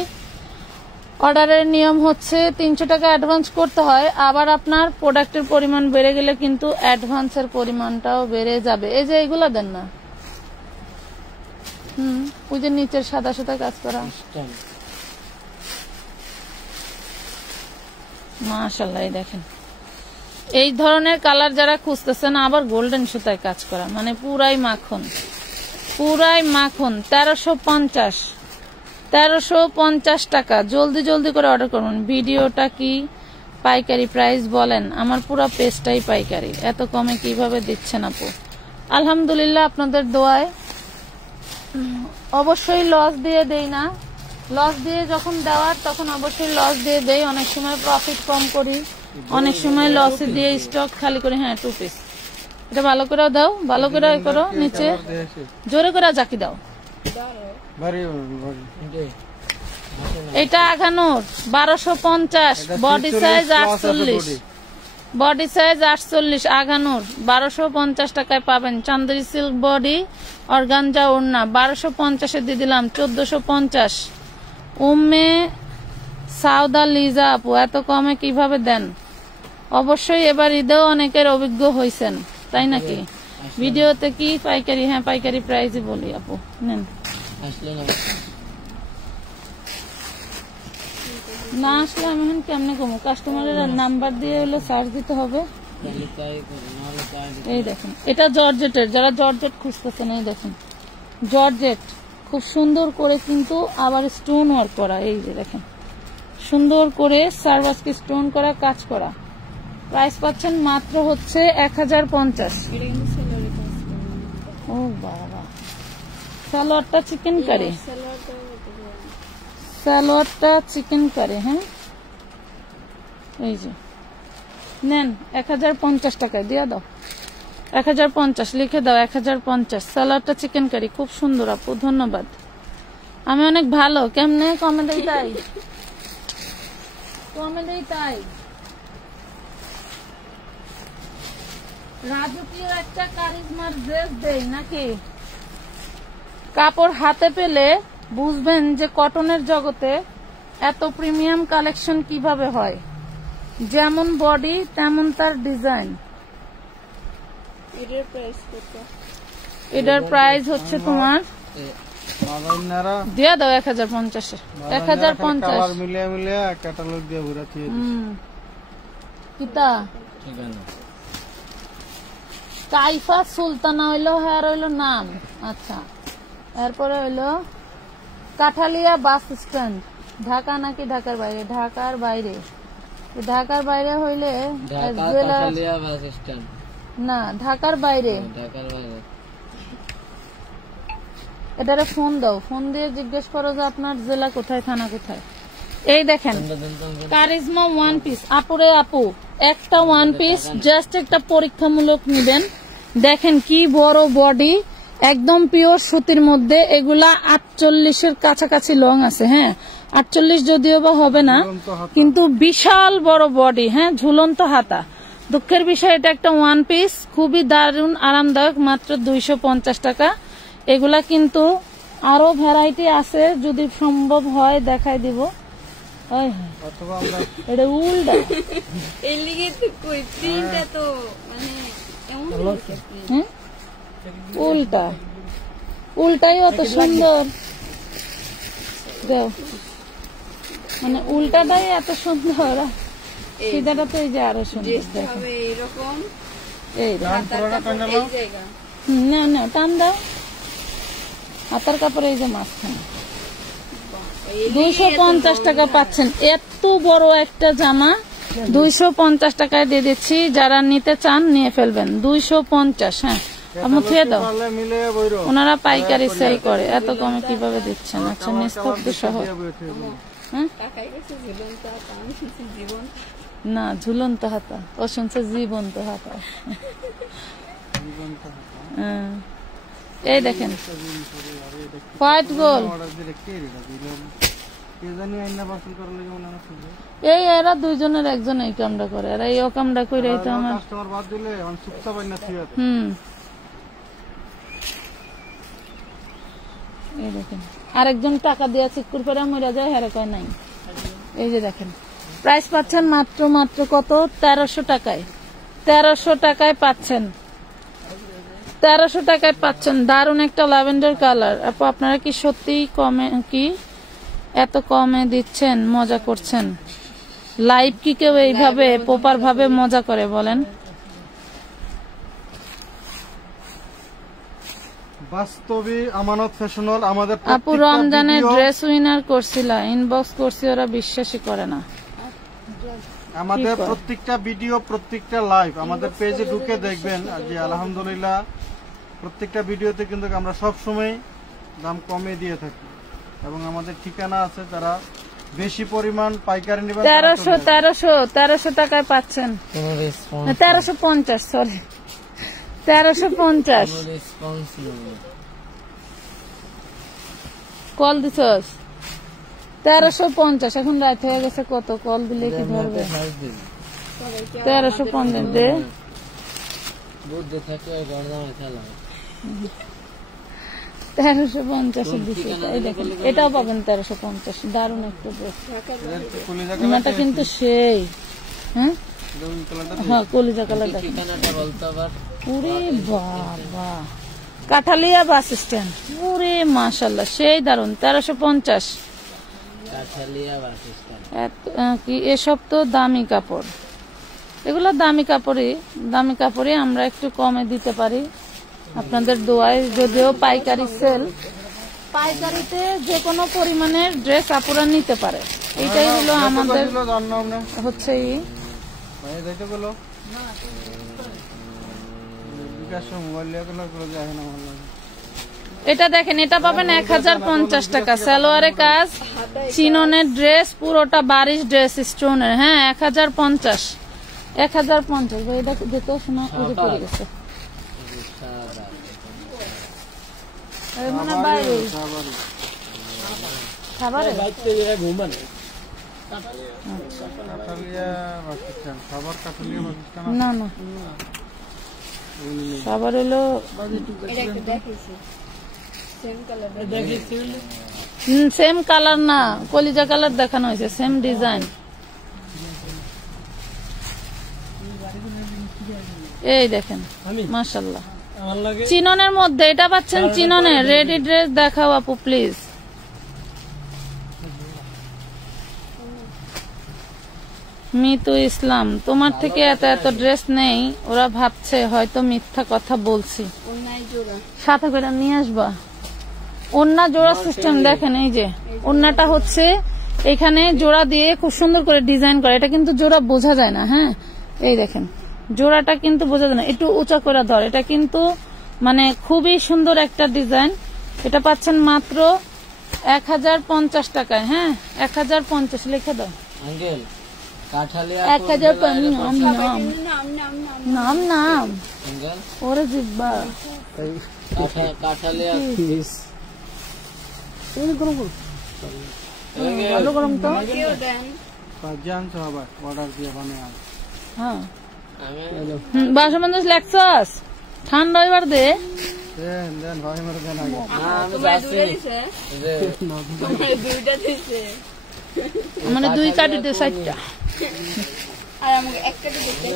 অর্ডারের নিয়ম হচ্ছে 300 টাকা অ্যাডভান্স করতে হয়। আবার আপনার প্রোডাক্টের পরিমাণ বেড়ে গেলে কিন্তু অ্যাডভান্সের পরিমাণটাও বেড়ে যাবে। এই যে এইগুলা দেন না, ওই যে নিচের সাদা সাদা কাজ করা। মাশাআল্লাহ এই দেখেন এই ধরনের কালার যারা খুঁজতেছেন, আবার গোল্ডেন সুতায় কাজ করা, মানে পুরাই মাখন, পুরাই মাখন। 1350 টাকা। জলদি জলদি করে অর্ডার করুন। ভিডিওটা কি পাইকারি প্রাইস বলেন? আমার পুরো পেজটাই পাইকারি, এত কমে কিভাবে দিচ্ছেন আপু? আলহামদুলিল্লাহ আপনাদের দোয়ায়। অবশ্যই লস দিয়ে দেই না, লস দিয়ে যখন দেওয়ার তখন অবশ্যই লস দিয়ে দেই। অনেক সময় প্রফিট কম করি, অনেক সময় লসে দিয়ে স্টক খালি করি। হ্যাঁ 2 পিস, এটা ভালো করে দাও, ভালো করে করো। নিচে জোরে করে জাকি দাও। এটা আঘানোর 1250, বডি সাইজ 48, বডি সাইজ 48, আঘানোর 1250 টাকায় পাবেন। চান্দেরি সিল্ক বডি অর্গানজা ওড়না 1250 দিয়ে দিলাম 1450। উম্মে সাউদা লিজা আপু এত কমে কিভাবে দেন? অবশ্যই এবার ঈদেও অনেকের অভিজ্ঞ হয়েছেন, তাই নাকি? ভিডিওতে কি পাইকারি? হ্যাঁ পাইকারি প্রাইসই বলি আপু, নেন। না আসলে আমি এখন কেমনে কমু? কাস্টমারের নাম্বার দিয়ে হলো চার্জ দিতে হবে। এই দেখেন এটা জর্জেটের, যারা জর্জেট খুঁজতেছেন এই দেখেন জর্জেট খুব সুন্দর করে কিন্তু আবার স্টোন ওয়ার্ক করা। এই যে দেখেন সুন্দর করে সার্ভাসকে স্টোন করা কাজ করা। প্রাইস পাচ্ছেন মাত্র হচ্ছে 1050। ও বাবা, সালোয়ারটা চিকেন কারি, সালোয়ারটা চিকেন কারি। হ্যাঁ এই যে নেন 1050 টাকায় দিয়ে দাও। 1050 লিখে দাও, 1050। সালোয়ারটা চিকেন কারি খুব সুন্দর আপু, ধন্যবাদ। আমি অনেক ভালো, কেমনে কমে দেই তাই, কমে দেই তাই। রাজকীয় একটা কারিজমার ড্রেস দেই নাকি? কাপড় হাতে পেলে বুঝবেন যে কটনের জগতে এত প্রিমিয়াম কালেকশন কিভাবে হয়। যেমন বডি তেমন তার ডিজাইন। এটার প্রাইস হচ্ছে তোমার দিয়ে দাও 1050। 1050 কিতা কাইফা সুলতানা হইলো, হ্যাঁ হইলো নাম। আচ্ছা এরপরে হইলো কাঠালিয়া বাস স্ট্যান্ড, ঢাকা নাকি ঢাকার বাইরে? ঢাকার বাইরে। ঢাকার বাইরে হইলে জেলা না, ঢাকার বাইরে। এটারে ফোন দাও, ফোন দিয়ে জিজ্ঞেস করো যে আপনার জেলা কোথায়, থানা কোথায়। এই দেখেন কারিজমা ওয়ান পিস, আপুরে আপু একটা ওয়ান পিস জাস্ট একটা পরীক্ষামূলক নিবেন। দেখেন কি বড় বডি, একদম পিওর সুতির মধ্যে। এগুলা 48-এর কাছাকাছি লং আছে। হ্যাঁ 48 যদিও বা হবে না, কিন্তু বিশাল বড় বডি। হ্যাঁ ঝুলন্ত হাতা। দুঃখের বিষয় এটা একটা ওয়ান পিস, খুবই দারুণ আরামদায়ক, মাত্র 250 টাকা। এগুলা কিন্তু আরো ভ্যারাইটি আছে, যদি সম্ভব হয় দেখাই দিব। এটা উল্টা এর লিগে তো কই প্রিন্টটা তো মানে এমন হ্যাঁ উল্টা, উল্টাই অত সুন্দর দেও, মানে উল্টাটাই এত সুন্দর, সিধাটা তো এই যে আরো সুন্দর। হবে এরকম এই জায়গা না না টান দাও, হাতার কাপড় এই যে মাঝখানে 250 টাকা পাচ্ছেন। এত বড় একটা জামা 250 টাকায় দিয়ে দিচ্ছি, যারা নিতে চান নিয়ে ফেলবেন। 250। হ্যাঁ আমি থুয়ে দাও, ওনারা পাইকারি সেল করে, এত কমে কিভাবে দিচ্ছেন? আচ্ছা নিস্তব্ধ সহ না, ঝুলন্ত হাতা, ও শুনছে জীবন্ত হাতা। এই দেখেন হোয়াইট গোল, এই এরা দুইজনের একজন এই কামটা করে, এরা এই কামটা করে তো আমার এই দেখেন আরেকজন টাকা দিয়ে চিকুর করে মরে যায়, হেরে কয় নাই। এই যে দেখেন প্রাইস পাচ্ছেন মাত্র মাত্র কত? 1300 টাকায়। 1300 টাকায় পাচ্ছেন, 1300 টাকায় পাচ্ছেন। দারুণ একটা ল্যাভেন্ডার কালার। আপু আপনারা কি সত্যি কমে, কি এত কমে দিচ্ছেন? মজা করছেন? লাইভ কি কেউ এইভাবে প্রপার ভাবে মজা করে বলেন? বাস্তবে আমানত ফ্যাশন হল আমাদের আপু রমজানের ড্রেস উইনার করছিলা, ইনবক্স করছি, ওরা বিশ্বাসই করে না। আমাদের প্রত্যেকটা ভিডিও, প্রত্যেকটা লাইভ আমাদের পেজে ঢুকে দেখবেন যে আলহামদুলিল্লাহ প্রত্যেকটা ভিডিওতে কিন্তু আমরা সব সময় দাম কমে দিয়ে থাকি, এবং আমাদের ঠিকানা আছে, যারা বেশি পরিমাণ পাইকারি নেবেন 1300 টাকায় পাচ্ছেন। 1350, সরি 1350। কল দিছস 1350, এখন রাত হয়ে গেছে, কত কল দিলে কি ধরবে? 1350 দে। এটাও পাবেন 1350। দারুণ একটু ড্রেসটা কিন্তু সেই। হ্যাঁ হ্যাঁ কলিজা কালার। ওরে বাবা, কাঠালিয়া বাস স্ট্যান্ড। ওরে মাশাআল্লাহ সেই দারুণ। 1350 কি? এসব তো দামি কাপড়, এগুলো দামি কাপড়ই আমরা একটু কমে দিতে পারি আপনাদের দোয়ায়। যদিও পাইকারি সেল, পাইকারিতে যে কোনো পরিমাণের ড্রেস আপুরা নিতে পারে, এটাই হলো আমাদের হচ্ছে। এটা দেখেন, এটা পাবেন 1050 টাকা। সালোয়ারে কাজ, চিননের ড্রেস, পুরোটা বারিশ ড্রেস স্টোনের। হ্যাঁ 1050। 1050 ভাই, এটা দেখো শোনা, ওই যে পড়ে গেছে। না না সবার হলো সেম কালার না, কলিজা কালার দেখানো হয়েছে, সেম ডিজাইন। এই দেখেন মাশাআল্লাহ, চিননের মধ্যে এটা পাচ্ছেন। চিননের রেডি ড্রেস দেখাও আপু প্লিজ। মিতু ইসলাম, তোমার থেকে এত এত ড্রেস নেই, ওরা ভাবছে হয়তো মিথ্যা কথা বলছি, সাথে করে নিয়ে আসবা। ওন্না জোড়া সিস্টেম দেখেন, এই যে ওন্নাটা হচ্ছে এখানে জোড়া দিয়ে খুব সুন্দর করে ডিজাইন করা। এটা কিন্তু জোড়া বোঝা যায় না। হ্যাঁ, এই দেখেন জোড়াটা কিন্তু বোঝা যায় না, একটু উঁচা করে ধর। এটা কিন্তু মানে খুবই সুন্দর একটা ডিজাইন। এটা পাচ্ছেন মাত্র 1050 টাকায়। হ্যাঁ, 1050 লিখে দাও। 1050 নাম ওরে জিব্বা ভালো গরম তো। হ্যাঁ, 1250 লেখছস, ঠান্ডা এবার দে। মানে 2 কাটি দে 4টা। আর আমাকে এক কাটি দিতে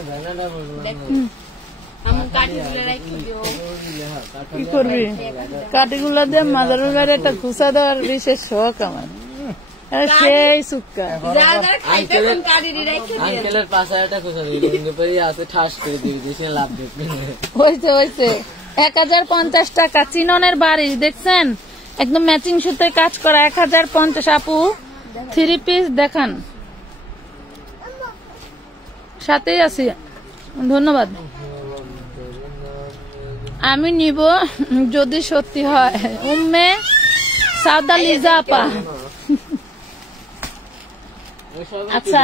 আমি কাটি দিলে রাখি দিও। কি করবি? কাটিগুলো দিয়ে মাদারের গাড়ি একটা ঘুষা দেওয়ার বিশেষ শখ আমার। সেই সুক্কা যা যা খাইতে কোন কাটি দি রাখি দিও। আঙ্কেলের পাশে একটা ঘুষা দিলে পরে আছে ঠাস করে দিয়ে দিয়েছে, লাভ দেখবে। হয়েছে 1050 টাকা। চিননের বাড়ি দেখছেন, একদম ম্যাচিং সুতে কাজ করা। 1050। আপু 3 পিস দেখান, সাথেই আছি। ধন্যবাদ। আমি নিব যদি সত্যি হয়। উম্মে সাউদা লিজা আপা। আচ্ছা,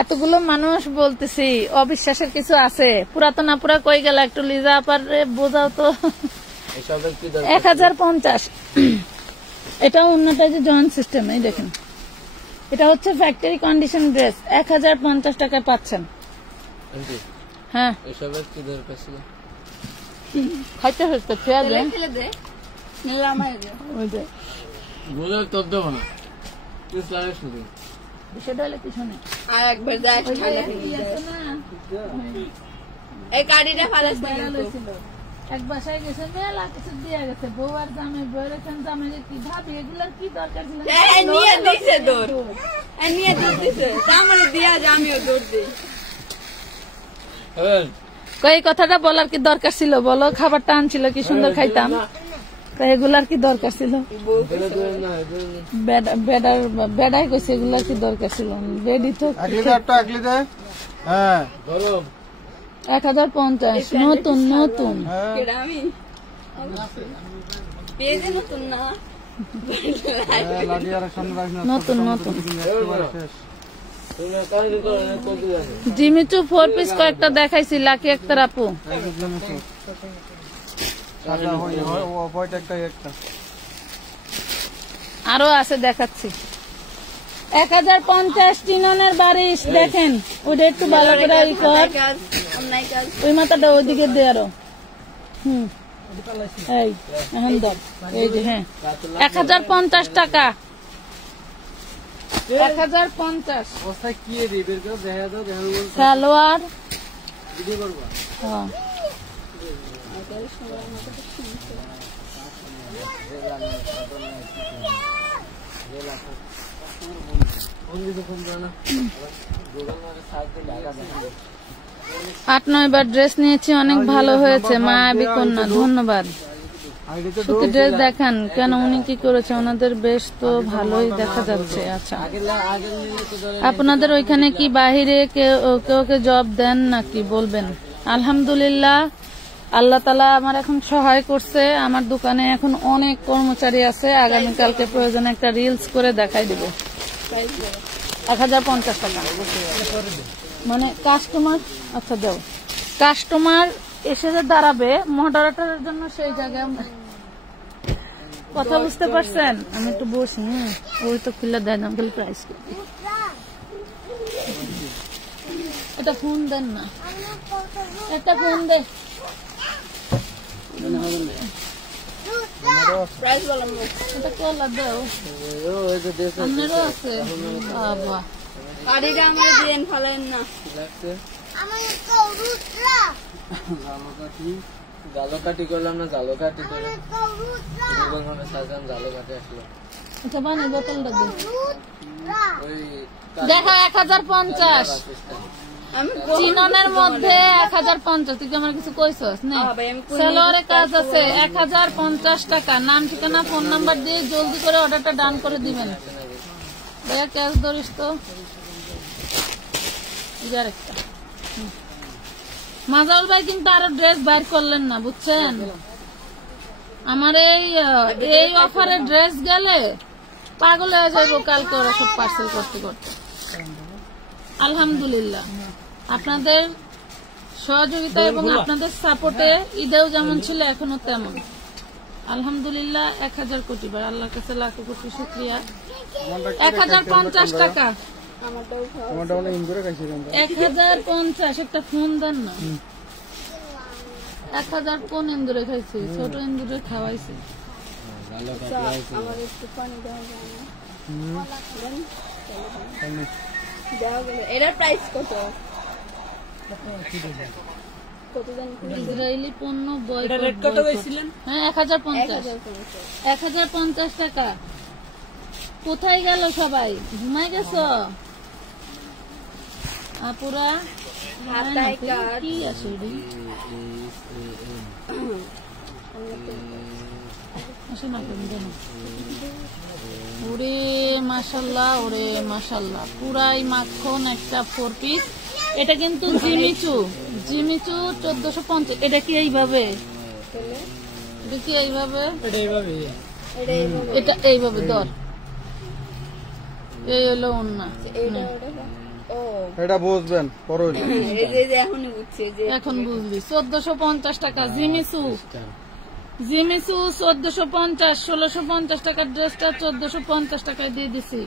এতগুলো মানুষ বলতেছি, অবিশ্বাসের কিছু আছে? পুরাতন আপুরা কই গেল? একটু লিজা আপার বোঝাও তো। 1050। এটা অন্যটা যে জয়েন্ট সিস্টেম, এই দেখেন। এটা হচ্ছে ফ্যাক্টরি কন্ডিশন ড্রেস। 1050 টাকায় পাচ্ছেন। হ্যাঁ, এসবের কি দরকার ছিল? খাইতে হচ্ছে পেঁয়াজ ফেলে দে নিলাম আগে ওই যে বলে তোর দেবো না, তুই সারা শুধু সেটা হলে কিছু নেই। আর একবার যাই এই কাটিটা ফালাস ছিল এক বাসায় গেছে, মেলা কিছু দিয়ে গেছে। বউ আর জামাই, বউয়ের এখান জামাই কি ভাবি এগুলার কি দরকার ছিল? নিয়ে দিছে দৌড়, নিয়ে দিছে আমার দিয়া যে আমিও দৌড় দিই। এই কথাটা বলার কি দরকার ছিল বলো? খাবারটা আনছিল কি সুন্দর খাইতাম, এগুলার কি দরকার ছিল? বেডাই কইছে এগুলার কি দরকার ছিল? বেডি তো 1050 নতুন নতুন। আমি পেজে নতুন না, নতুন নতুন। জিমিচু 4 পিস কয়েকটা দেখাইছি, লাকি একটা আপু। আরো আছে দেখাচ্ছি। 1050 টিননের বারিশ দেখেন। ওটা একটু ভালো করে ই কর, ওই মাথাটা ওইদিকে দে আরো। এই এখন দাও, এই যে। হ্যাঁ, 1050 টাকা। 1050 সালোয়ার। হ্যাঁ, 8-9 বার ড্রেস নিয়েছি, অনেক ভালো হয়েছে। মায়াবী কন্যা, ধন্যবাদ। শুধু ড্রেস দেখান কেন, উনি কি করেছে? ওনাদের বেশ তো ভালোই দেখা যাচ্ছে। আচ্ছা, আপনাদের ওইখানে কি বাহিরে কেউ জব দেন নাকি বলবেন? আলহামদুলিল্লাহ, আল্লাহ তাআলা আমার এখন সহায় করছে। আমার দোকানে এখন অনেক কর্মচারী আছে। আগামীকালকে প্রয়োজনে একটা রিলস করে দেখাই দিব। 1050 টাকা মানে কাস্টমার। আচ্ছা দাও, কাস্টমার এসে যে দাঁড়াবে মডারেটরের জন্য, সেই জায়গায় কথা বুঝতে পারছেন? আমি একটু বসি। ওই তো খুলে দেয় না, প্রাইস। এটা ফোন দেন না, একটা ফোন দে। এটা কলা দাও, আপনারও আছে। বাবা কাটিটা আমি দিন ফেলেন না। জালো কাটি করলাম না, জালো কাটি করে সাজাম, জালো কাটি আসলো। আচ্ছা বানি বোতলটা দে। দেখা 1050। আমি চিননের মধ্যে 1050। তুই কি আমার কিছু কইছস না? ভাই, আমি কই সেলোয়ারের কাজ আছে 1050 টাকা। নাম ঠিকানা ফোন নাম্বার দিয়ে জলদি করে অর্ডারটা ডান করে দিবেন। ভাইয়া ক্যাশ ধরিস তো। আরেকটা মাজাউল ভাই কিন্তু আরো ড্রেস বাইর করলেন না, বুঝছেন? আমার এই অফারে ড্রেস গেলে পাগল হয়ে যাবো কালকে ওরা সব পার্সেল করতে করতে। আলহামদুলিল্লাহ আপনাদের সহযোগিতা এবং আপনাদের সাপোর্টে ঈদেও যেমন ছিল এখনো তেমন। আলহামদুলিল্লাহ 1000 কোটি বার আল্লাহর কাছে লাখো কোটি শুকরিয়া। 1050 টাকা। 1050 একটা ফোন দেন না। 1000 কোন ইন্দুরে খাইছি? ছোট ইন্দুরে খাওয়াইছি। আমার একটু পানি দেওয়া যায় না? এটার প্রাইস কত? কত জানি? ইসরায়েলি পণ্য বয়কট কত কইছিলেন? হ্যাঁ 1050 টাকা। কোথায় গেল সবাই? ঘুমাই গেছো আপুরা? হাতায় কাট। কি আছে রে? আসে না কেন জানো? ওরে মাশাআল্লাহ, ওরে মাশাআল্লাহ, পুরাই মাখন একটা 4 পিস। এটা কিন্তু জিমিচু 1450। এটা কি এইভাবে? এটা কি এইভাবে? এটা এইভাবে ধর। এই হলো ওন্না। এটা বুঝবেন পরে। এখনই বুঝছি যে এখন বুঝলি। 1450 টাকা জিমিচু 1450। 1650 টাকার ড্রেসটা 1450 টাকায় দিয়ে দিছি।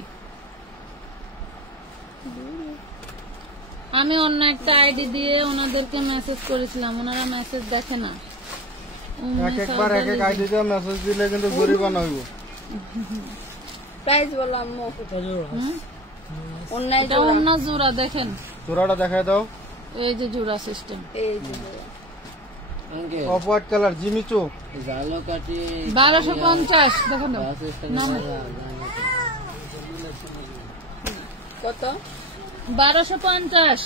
আমি অন্য একটা আইডি দিয়ে ওনাদেরকে মেসেজ করেছিলাম, ওনারা মেসেজ দেখে না। একবার এক এক আইডি দিয়ে মেসেজ দিলে কিন্তু জরিমানা হইব। প্রাইস বললাম আম্মু। এটা অন্য জোড়া দেখেন। জোড়াটা দেখায় দাও। এই যে জোড়া সিস্টেম। এই যে অফ হোয়াইট কালার জিমিচু 1250 দেখেন কত? 1250।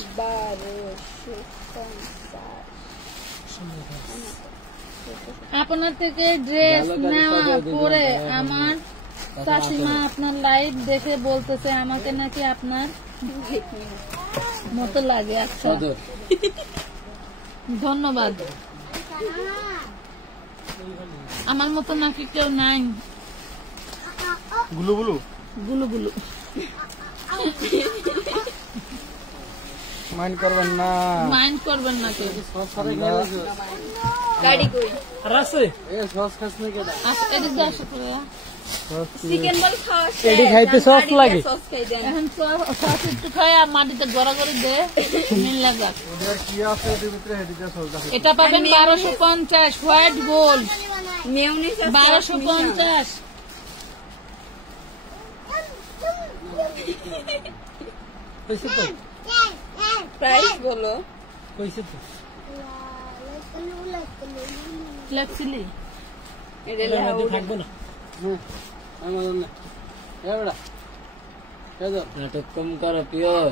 আপনার থেকে ড্রেস নেওয়া পরে আমার চাচিমা আপনার লাইভ দেখে বলতেছে আমাকে নাকি আপনার মতো লাগে। আচ্ছা ধন্যবাদ। আমার মতো নাকি কেউ নাই। গুলু গুলু গুলু মাইন্ড করবেন না, মাইন্ড করবেন না কেউ। গাড়ি কই আর আছে এ সস খাস না কেডা? আচ্ছা এদিক দিয়ে আসো তোরা। চিকেন বল খাওয়া এডি খাইতে সস লাগে। সস খাই দেন। এখন সস একটু খাই আর মাটিতে গড়াগড়ি দে মিল লাগা। ওদের কি আছে এর ভিতরে হেডিটা সলদা। এটা পাবেন 1250 হোয়াইট গোল্ড। মেয়োনিজ 1250। কইছে তো প্রাইস বলো। কইছে তো ফ্লেক্সিলি এটা থাকবো না। আমার না এবড়া কেদো নাটক কম করো পিওর।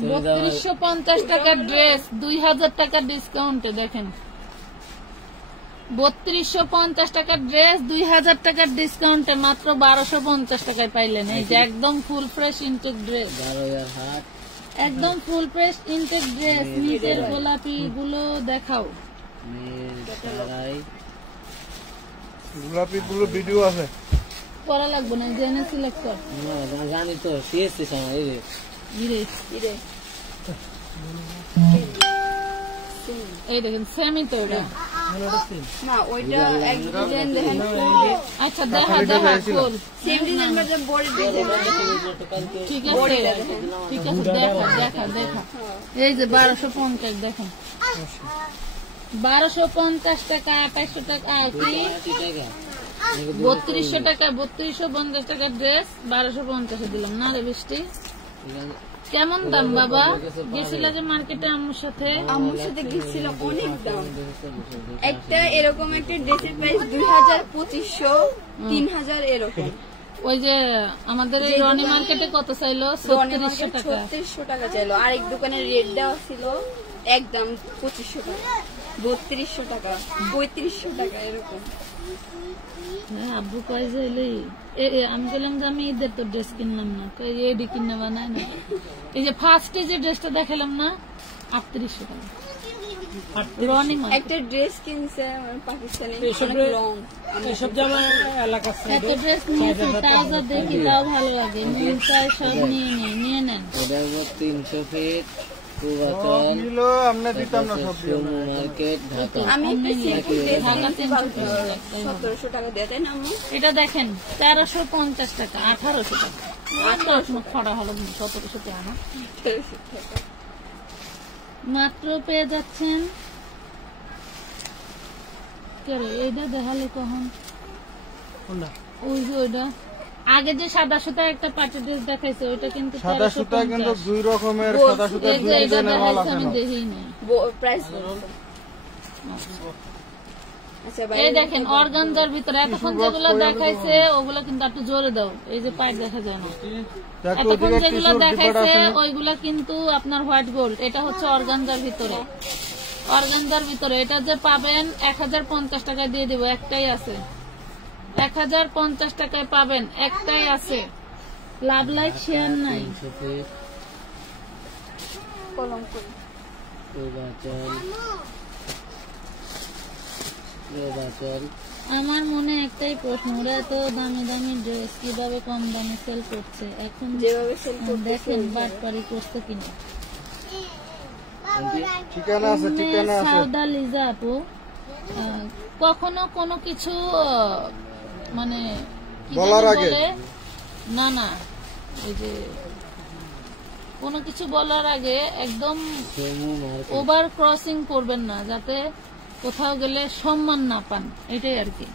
3250 টাকার ড্রেস 2000 টাকা ডিসকাউন্টে দেখেন। 3250 টাকার ড্রেস 2000 টাকার ডিসকাউন্টে মাত্র 1250 টাকায় পাইলেন। এই যে একদম ফুল ফ্রেশ ইনটেক ড্রেস। 12000 হাট একদম ফুল ফ্রেশ ইনটেক ড্রেস। নিচের গোলাপি গুলো দেখাও। গোলাপি গুলো ভিডিও আছে। করা লাগবে না, জেনে সিলেক্ট কর। না জানি তো সিএসসি সময় এই রে ইরে এই দেখেন সেমি তো এটা। না ওইটা এক ডিজাইন দেখেন। আচ্ছা দেখা ফুল same design but body design. ঠিক আছে ঠিক আছে দেখা। এই যে 1250 দেখেন। 1250 টাকা 500 টাকা কি 3200 টাকা 3250 টাকার ড্রেস 1250 দিলাম না রে বৃষ্টি। কেমন দাম বাবা? গেছিল যে মার্কেটে আম্মুর সাথে গেছিল অনেক দাম। একটা এরকম একটা ড্রেসের প্রাইস 2500 3000 এরকম। ওই যে আমাদের এই রনি মার্কেটে কত চাইলো? 3600 টাকা। 3600 টাকা চাইলো। আরেক দোকানে রেট দেওয়া ছিল একদম 2500 টাকা, 3200 টাকা, 3500 টাকা এরকম। হ্যাঁ, আব্বু কয় যে আমি বললাম যে আমি ঈদের তো ড্রেস কিনলাম না, তো এডি কিনে বানায় না। এই যে ফার্স্টে যে ড্রেসটা দেখালাম না 3800 টাকা। রনি মার্কেট একটা ড্রেস কিনছে পাকিস্তানি অনেক লং, এসব জামা এলাকা এত ড্রেস নিয়েছি, তাজা দেখি তাও ভালো লাগে, মন চায় সব নিয়ে নেন। এটা 300 ফিট সব নিল, আমরা দিতাম না সব দিয়ে। মার্কেট ঢাকা। আমি একটা সিম্পল ড্রেস ঢাকা কিনতে 1700 টাকা দিয়ে, তাই না আম্মু? এটা দেখেন 1350 টাকা, 1800 টাকা। 1800 খরা হলো 1700 টাকা না, 1300 টাকা। মাত্র পেয়ে যাচ্ছেন। এইটা দেখালে কখন? ওই যে ওইটা আগে যে সাদা সুতা একটা পার্টি ড্রেস দেখাইছে, ওইটা কিন্তু সাদা সুতা কিন্তু দুই রকমের, সাদা সুতা দুই ডিজাইনের মাল আছে আমি না। দেখিই নাই। প্রাইস বলছো? আচ্ছা ভাই, এই দেখেন অর্গানজার ভিতরে এতক্ষণ যেগুলো দেখাইছে ওগুলো কিন্তু একটু জোরে দাও, এই যে পাইপ দেখা যায় না। দেখো এতক্ষণ ওদিকে যেগুলো টিস্যুর ডিপার্ট দেখাইছে আছে। ওইগুলা কিন্তু আপনার হোয়াইট গোল্ড। এটা হচ্ছে অর্গানজার ভিতরে, অর্গানজার ভিতরে এটা যে পাবেন 1050 টাকায় দিয়ে দিব। একটাই আছে, 1050 টাকায় পাবেন, একটাই আছে। লাভ লাইক শেয়ার নাই। 300 ফিট কলঙ্ক পূর্বাচল। আমার মনে একটাই প্রশ্ন, ওরা এত দামি দামি ড্রেস কিভাবে কম দামে সেল করছে? এখন যেভাবে সেল করতেছে দেখেন বাটপারি করছে কিনা। ঠিকানা আছে, ঠিকানা আছে। সাউদা লিজা আপু, কখনো কোনো কিছু মানে কি বলার যেন আগে? বলে না না, এই যে কোনো কিছু বলার আগে একদম সোমু মার্কেট। ওভার ক্রসিং করবেন না, যাতে কোথাও গেলে সম্মান না পান, এটাই আর কি।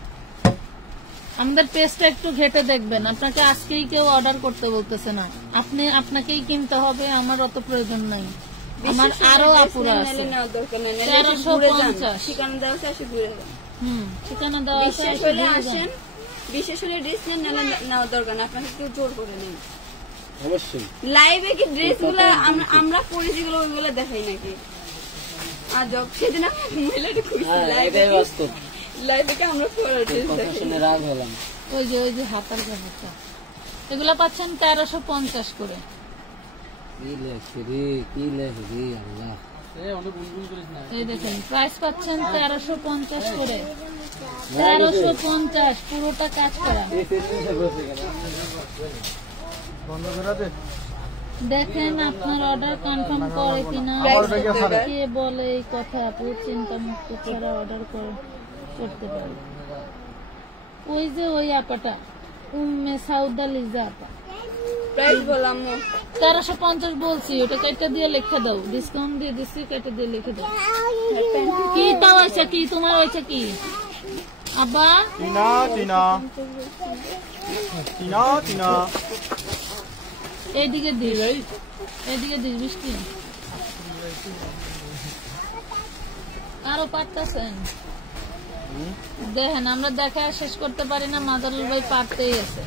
আমাদের পেজটা একটু ঘেটে দেখবেন। আপনাকে আজকেই কেউ অর্ডার করতে বলতেছে না, আপনাকেই কিনতে হবে, আমার অত প্রয়োজন নাই। আমার আরো আপুরা আছে। নেওয়ার দরকার নেই, 1350। ঠিকানা দেওয়া আছে, আসে ঘুরে যান। ঠিকানা দেওয়া আছে, বিশেষ হলে আসেন, বিশেষ হলে ড্রেস নেন, নাহলে নেওয়ার দরকার না, আপনাকে কেউ জোর করে নেই। অবশ্যই লাইভে কি ড্রেস গুলা আমরা পরে যেগুলো ওইগুলো দেখাই নাকি? আজব, সেদিন আমি মহিলাটা খুঁজছি হ্যাঁ, লাইভে, এটাই বাস্তব। লাইভে কি আমরা পরে ড্রেস কথা দেখাই? শুনে রাগ হলাম। ওই যে হাতার ব্যাপারটা, এগুলা পাচ্ছেন 1350 করে। কি লেখে রে, কি লেখে রে আল্লাহ। এই দেখেন প্রাইস পাচ্ছেন 1350 করে, 1350 পুরোটা কাজ করা। বন্ধ করে দে। দেখেন আপনার অর্ডার কনফার্ম করে কিনা। আমার ব্যাগে ফারে। কে বলে এই কথা? আপু চিন্তা মুক্ত ছাড়া অর্ডার করতে পারে। ওই যে ওই আপাটা উম্মে সাউদা লিজা আপা, প্রাইস বললাম 1350 বলছি, ওটা কেটে দিয়ে লিখে দাও, ডিসকাউন্ট দিয়ে দিচ্ছি, কেটে দিয়ে লিখে দাও। কি তাও আছে কি তোমার হয়েছে কি আব্বা? টিনা টিনা টিনা টিনা এইদিকে দিস, এইদিকে দিস বৃষ্টি। আরো পারতেছেন? দেখেন আমরা দেখা শেষ করতে পারি না, মাজারুল ভাই পারতেই আছে।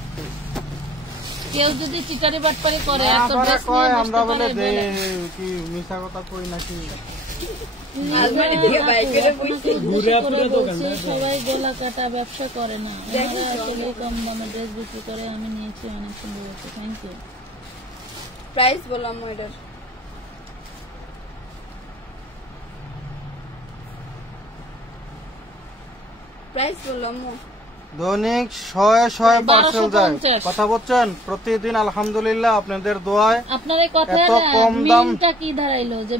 কেউ যদি চিটারি বাটপারি করে এত আবার ড্রেস কয় নিয়ে আমরা বসতে বলে পারে, দে বলেন। কি মিছা কথা কই নাকি? আলমারি থেকে বাইকে সবাই গলা কাটা ব্যবসা করে না, এনারা আসলে কম দামে ড্রেস বিক্রি করে। আমি নিয়েছি, অনেক সুন্দর হচ্ছে, থ্যাংক ইউ। প্রাইস বললাম এটার, প্রাইস বললাম দৈনিক 100 পার্সেল যায়। 1250 কথা বলছেন প্রতিদিন, আলহামদুলিল্লাহ আপনাদের দোয়ায়। আপনার এই কথার এত কম দাম। মিনটা কি দাঁড়াইলো যে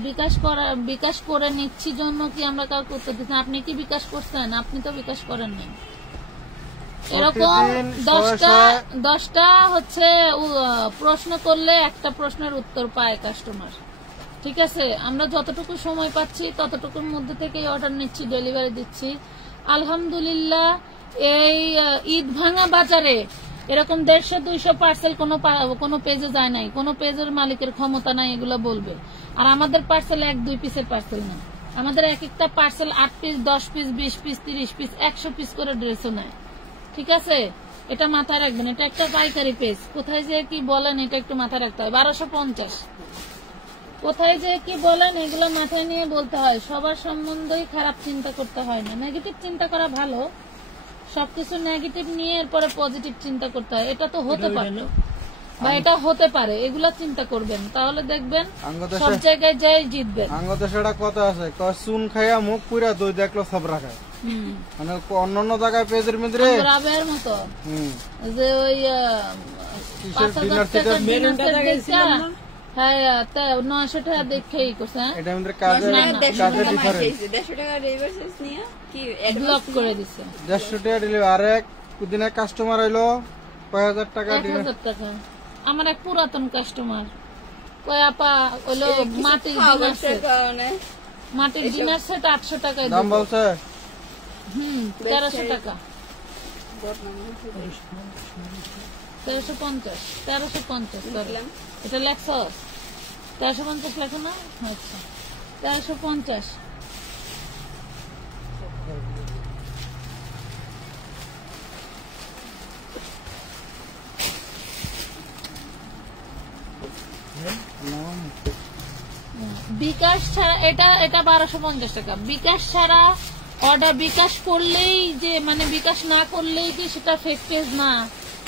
বিকাশ করে নিচ্ছি জন্য কি আমরা কাউ করতে দিচ্ছি? আপনি কি বিকাশ করছেন? আপনি তো বিকাশ করেননি। এরকম প্রতিদিন 10টা হচ্ছে প্রশ্ন করলে একটা প্রশ্নের উত্তর পায় কাস্টমার। ঠিক আছে, আমরা যতটুকু সময় পাচ্ছি ততটুকুর মধ্যে থেকেই অর্ডার নিচ্ছি, ডেলিভারি দিচ্ছি। আলহামদুলিল্লাহ এই ঈদ ভাঙা বাজারে এরকম 150-200 পার্সেল কোনো পেজে যায় নাই, কোনো পেজের মালিকের ক্ষমতা নাই এগুলো বলবে। আর আমাদের পার্সেল 1-2 পিসের পার্সেল না, আমাদের এক একটা parcel 8 piece, 10 piece, 20 piece, 30 piece, 100 piece করে ড্রেসও নেয়। ঠিক আছে, এটা মাথায় রাখবেন, এটা একটা পাইকারি পেজ। কোথায় যে কি বলেন এটা একটু মাথায় রাখতে হয়। 1250 কোথায় যে কি বলেন এগুলো মাথায় নিয়ে বলতে হয়। সবার সম্বন্ধেই খারাপ চিন্তা করতে হয় না, নেগেটিভ চিন্তা করা ভালো, সবকিছু নেগেটিভ নিয়ে এরপরে পজিটিভ চিন্তা করতে হয়। এটা তো হতে পারতো বা এটা হতে পারে, এগুলা চিন্তা করবেন, তাহলে দেখবেন সব জায়গায় যাই জিতবেন। আঙ্গদেশে একটা কথা আছে, চুন খাইয়া মুখ পুরা দই দেখলো সব রাখায়। মানে অন্যান্য জায়গায় পেজের মধ্যে রাবের মতো যে ওই 5000 টাকা মেরুন টাকা গেছিলাম না, হ্যাঁ 900 টাকা দেখেই করছে। এটা আমাদের কাজে ডিফারেন্স। 150 টাকা রিভার্সেস নিয়ে কি ব্লক করে দিছে। 150 টাকা দিলে আরেক দিনে কাস্টমার হইলো 5000 টাকা দিলে 1000 টাকা। আমার এক পুরাতন কাস্টমার কয় আপা হলো মাটির ডিনার সেট, মাটির ডিনার সেট 800 টাকায় দাম বলছে 1300 টাকা, 1350 1350 এটা লেখছস 1350 লেখো না? আচ্ছা 1350। বিকাশ ছাড়া এটা 1250 টাকা। বিকাশ ছাড়া অর্ডার, বিকাশ করলেই যে মানে বিকাশ না করলেই কি সেটা ফেক পেজ না,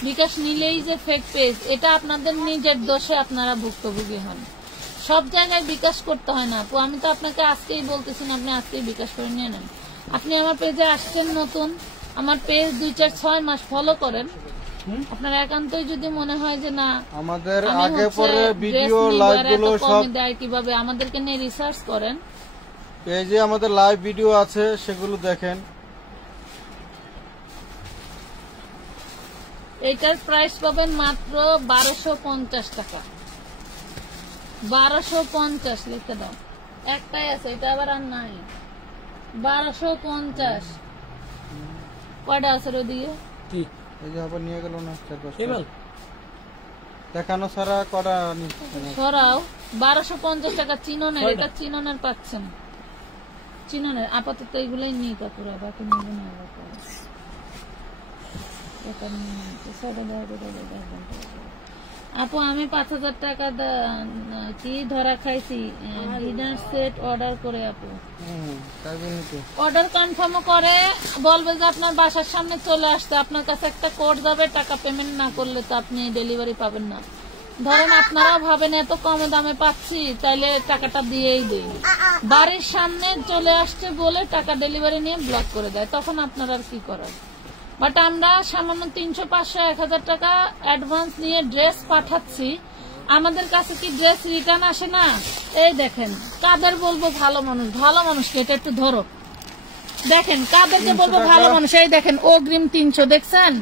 বিকাশ নিলেই যে ফেক পেজ, এটা আপনাদের নিজের দোষে আপনারা ভুক্তভোগী হন। সব জায়গায় বিকাশ করতে হয় না আপু, আমি তো আপনাকে আজকেই বলতেছি না আপনি আজকেই বিকাশ করে নিয়ে নেন। আপনি আমার পেজে আসছেন নতুন, আমার পেজ 2-4-6 মাস ফলো করেন, আপনার একান্তই যদি মনে হয় যে না আমাদের আগে পরে ভিডিও লাইভ গুলো সব দেয় কিভাবে, আমাদেরকে নিয়ে রিসার্চ করেন, পেজে আমাদের লাইভ ভিডিও আছে সেগুলো দেখেন। এইটার প্রাইস পাবেন মাত্র 1250 টাকা। 1250 লিখতে দাও, একটাই আছে, এটা আবার আর নাই। 1250 কয়টা আছে ওদিকে? এই যে আবার নিয়ে গেল না, দেখানো সারা করা সরাও। 1250 টাকা চিননের, এটা চিননের পাচ্ছেন, চিননের। আপাতত এগুলোই নিই কাকুরা, বাকি নিব না। আপু আমি 5000 টাকা কি ধরা খাইছি ডিনার সেট অর্ডার করে। আপু অর্ডার কনফার্ম করে বলবে যে আপনার বাসার সামনে চলে আসতে, আপনার কাছে একটা কোড যাবে, টাকা পেমেন্ট না করলে তো আপনি ডেলিভারি পাবেন না। ধরেন আপনারাও ভাবেন এত কম দামে পাচ্ছি তাইলে টাকাটা দিয়েই দেই, বাড়ির সামনে চলে আসছে বলে টাকা ডেলিভারি নিয়ে ব্লক করে দেয়, তখন আপনার আর কি করার। বাট আমরা সামান্য 300-500-1000 টাকা অ্যাডভান্স নিয়ে ড্রেস পাঠাচ্ছি, আমাদের কাছে কি ড্রেস রিটার্ন আসে না? এই দেখেন কাদের বলবো ভালো মানুষ, ভালো মানুষকে এটা একটু ধরো, দেখেন কাদেরকে বলবো ভালো মানুষ। এই দেখেন অগ্রিম 300 দেখছেন,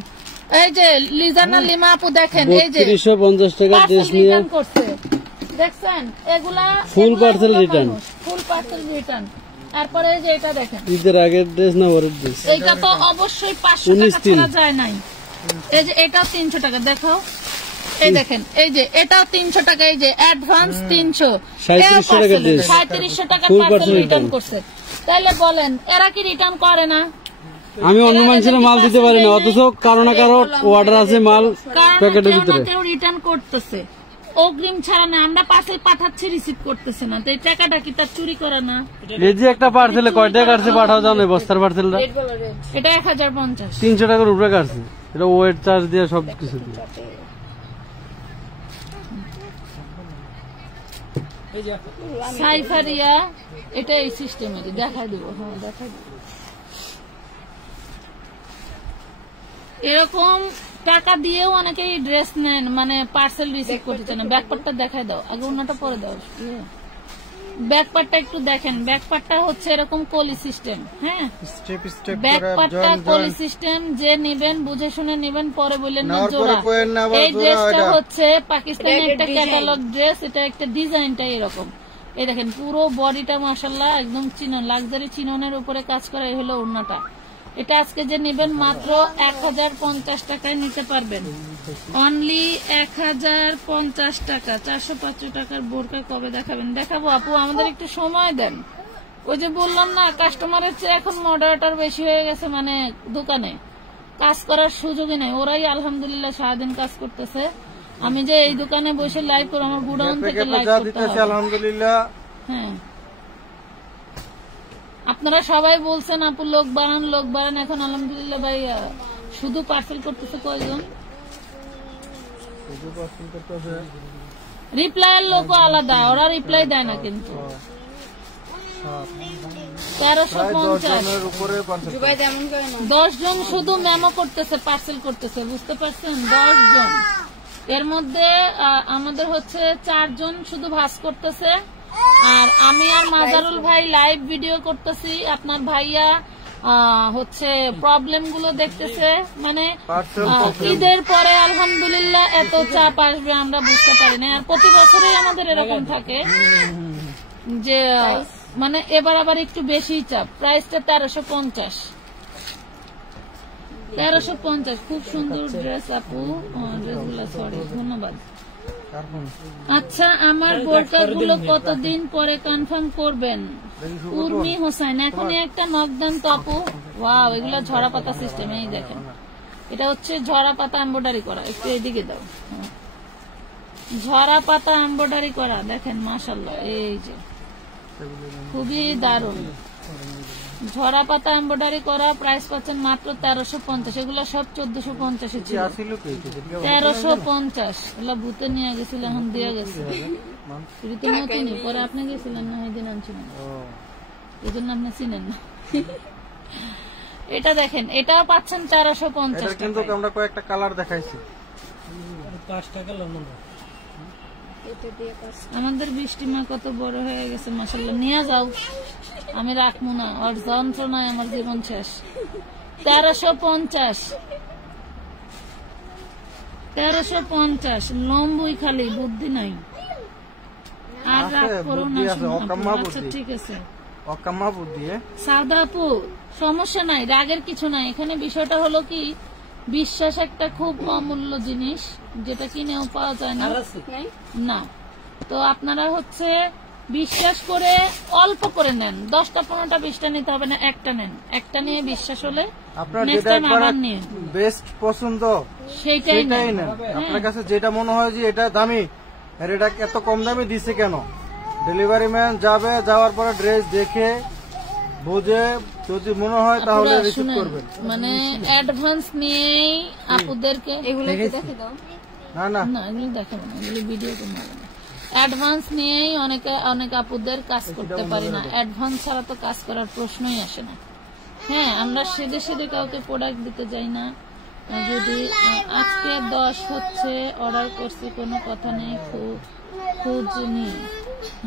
এই যে লিজানা লিমা আপু দেখেন, এই যে 350 টাকা ড্রেস নিয়ে করছে দেখছেন, এগুলা ফুল পার্সেল রিটার্ন, ফুল পার্সেল রিটার্ন। তারপরে এই যে এটা দেখেন ঈদের আগের ড্রেস না পরের ড্রেস, এইটা তো অবশ্যই 500 টাকা ছাড়া যায় নাই। এই যে এটাও 300 টাকা দেখো, এই দেখেন এই যে এটাও 300 টাকা, এই যে অ্যাডভান্স 300, 3700 টাকা পার্সেল রিটার্ন করছে। তাহলে বলেন এরা কি রিটার্ন করে না? আমি অন্য মানুষের মাল দিতে পারি না, অথচ কারো না কারো অর্ডার আছে, মাল প্যাকেটের ভিতরে কেউ রিটার্ন করতেছে অগ্রিম ছাড়া না, আমরা পার্সেল পাঠাচ্ছি রিসিভ করতেছে না, তো এই টাকাটা কি তার চুরি করা না? এই যে একটা পার্সেলে কয় টাকা কাটছে পাঠাও জানো, বস্তার পার্সেলটা এটা 1050, 300 টাকার উপরে কাটছে, এটা ওয়েট চার্জ দিয়ে সবকিছু দিয়ে। সাইফারিয়া এটা এই সিস্টেমেরই, দেখা দিব, হ্যাঁ দেখা দিব। এরকম টাকা দিয়েও অনেকেই ড্রেস নেন, মানে পার্সেল রিসিভ করতে চান না। ব্যাকপার্টটা দেখাই দাও, আগে অন্যটা পরে দাও। ব্যাকপার্টটা একটু দেখেন, ব্যাকপার্টটা হচ্ছে এরকম কলি সিস্টেম, হ্যাঁ ব্যাকপার্টটা কলি সিস্টেম, যে নিবেন বুঝে শুনে নিবেন, পরে বললেন না জোড়া। এই ড্রেসটা হচ্ছে পাকিস্তানের একটা ক্যাটালগ ড্রেস, এটা একটা ডিজাইনটা এরকম। এই দেখেন পুরো বডিটা মাশাআল্লাহ একদম চিনন, লাক্সারি চিননের উপরে কাজ করা। এই হলো ওড়নাটা। এটা আজকে যে নেবেন মাত্র 1050 টাকায় নিতে পারবেন, অনলি 1050 টাকা। 400-500 টাকার বোরকা কবে দেখাবেন? দেখাবো আপু, আমাদের একটু সময় দেন। ওই যে বললাম না কাস্টমারের চেয়ে এখন মডারেটর বেশি হয়ে গেছে মানে দোকানে, কাজ করার সুযোগই নাই। ওরাই আলহামদুলিল্লাহ সারাদিন কাজ করতেছে। আমি যে এই দোকানে বসে লাইভ করে আমার গুডাউন থেকে লাইভ করতে হবে। আলহামদুলিল্লাহ। হ্যাঁ, আপনারা সবাই বলছেন আপু লোক বাড়ান। এখন আলহামদুলিল্লাহ ভাই শুধু পার্সেল করতেছে কয়জন? রিপ্লাইয়ের লোকও আলাদা, ওরা রিপ্লাই দেয় না কিন্তু। 1350 10 জন শুধু মেমো করতেছে, পার্সেল করতেছে, বুঝতে পারছেন? 10 জন। এর মধ্যে আমাদের হচ্ছে 4 জন শুধু ভাজ করতেছে, আর আমি আর মাজারুল ভাই লাইভ ভিডিও করতেছি। আপনার ভাইয়া হচ্ছে প্রবলেম গুলো দেখতেছে। মানে ঈদের পরে আলহামদুলিল্লাহ এত চাপ আসবে আমরা বুঝতে পারি না। আর প্রতি বছরই আমাদের এরকম থাকে যে মানে এবার আবার একটু বেশি চাপ। প্রাইসটা 1350। খুব সুন্দর ড্রেস আপু, ড্রেসগুলো সরি, ধন্যবাদ। আচ্ছা, আমার বোরকা গুলো কতদিন পরে কনফার্ম করবেন? উর্মি হোসেন, এখনই একটা নকদান তো আপু। ওয়াও, এগুলো ঝরা পাতা সিস্টেম। এই দেখেন, এটা হচ্ছে ঝরা পাতা এমব্রয়ডারি করা। একটু এদিকে দাও। ঝরা পাতা এমব্রয়ডারি করা, দেখেন মাশাআল্লাহ। এই যে খুবই দারুণ ঝরা পাতা এমব্রয়ডারি করা। প্রাইস পাচ্ছেন মাত্র 1350। এগুলো সব 1450 ছিল। 1350 এগুলো ভূতে নিয়ে গেছিল, এখন দিয়ে গেছে। নতুনই পরে আপনি গেছিলেন না, ওই দিন আনছিলেন, এই জন্য আপনি চিনেন না। এটা দেখেন, এটা পাচ্ছেন 1350। কিন্তু আমরা কয়েকটা কালার দেখাইছি। 5 টাকা লবণ। আমাদের বৃষ্টিমা কত বড় হয়ে গেছে মাশাআল্লাহ। নিয়ে যাও, আমি রাখবো না, আর যন্ত্রণায় আমার জীবন শেষ। 1350 লম্বুই খালি, বুদ্ধি নাই। আর রাগ করো না। আচ্ছা ঠিক আছে, অকাম্মা বুদ্ধি। সাদা আপু সমস্যা নাই, রাগের কিছু নাই। এখানে বিষয়টা হলো কি, বিশ্বাস একটা খুব অমূল্য জিনিস, যেটা কিনেও পাওয়া যায় না। তো আপনারা হচ্ছে বিশ্বাস করে অল্প করে নেন। 10টা 15টা 20টা নিতে হবে না, একটা নেন। একটা নিয়ে বিশ্বাস হলে আপনার যেটা বেস্ট পছন্দ সেটাই নেন। আপনার কাছে যেটা মনে হয় যে এটা দামি, আর এটা এত কম দামে দিছে কেন, ডেলিভারি ম্যান যাবে, যাওয়ার পরে ড্রেস দেখে বুঝে যদি মনে হয় তাহলে রিসিভ করবেন। মানে অ্যাডভান্স নিয়েই আপুদেরকে এগুলো দেখে দাও। না এগুলো দেখাবো না, এগুলো ভিডিও করবো না। অ্যাডভান্স নিয়েই অনেক আপুদের কাজ করতে পারি না। অ্যাডভান্স ছাড়া তো কাজ করার প্রশ্নই আসে না। হ্যাঁ, আমরা সেদে কাউকে প্রোডাক্ট দিতে যাই না। যদি আজকে 10 হচ্ছে অর্ডার করছি, কোনো কথা নেই, খোঁজ নিই।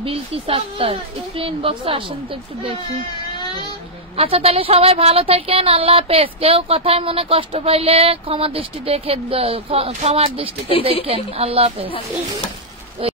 বিলকিস আক্তার, একটু ইনবক্সে আসেন তো, একটু দেখি। আচ্ছা তাহলে সবাই ভালো থাকেন, আল্লাহ হাফেজ। কেউ কথায় মনে কষ্ট পাইলে ক্ষমার দৃষ্টিতে দেখেন, আল্লাহ হাফেজ।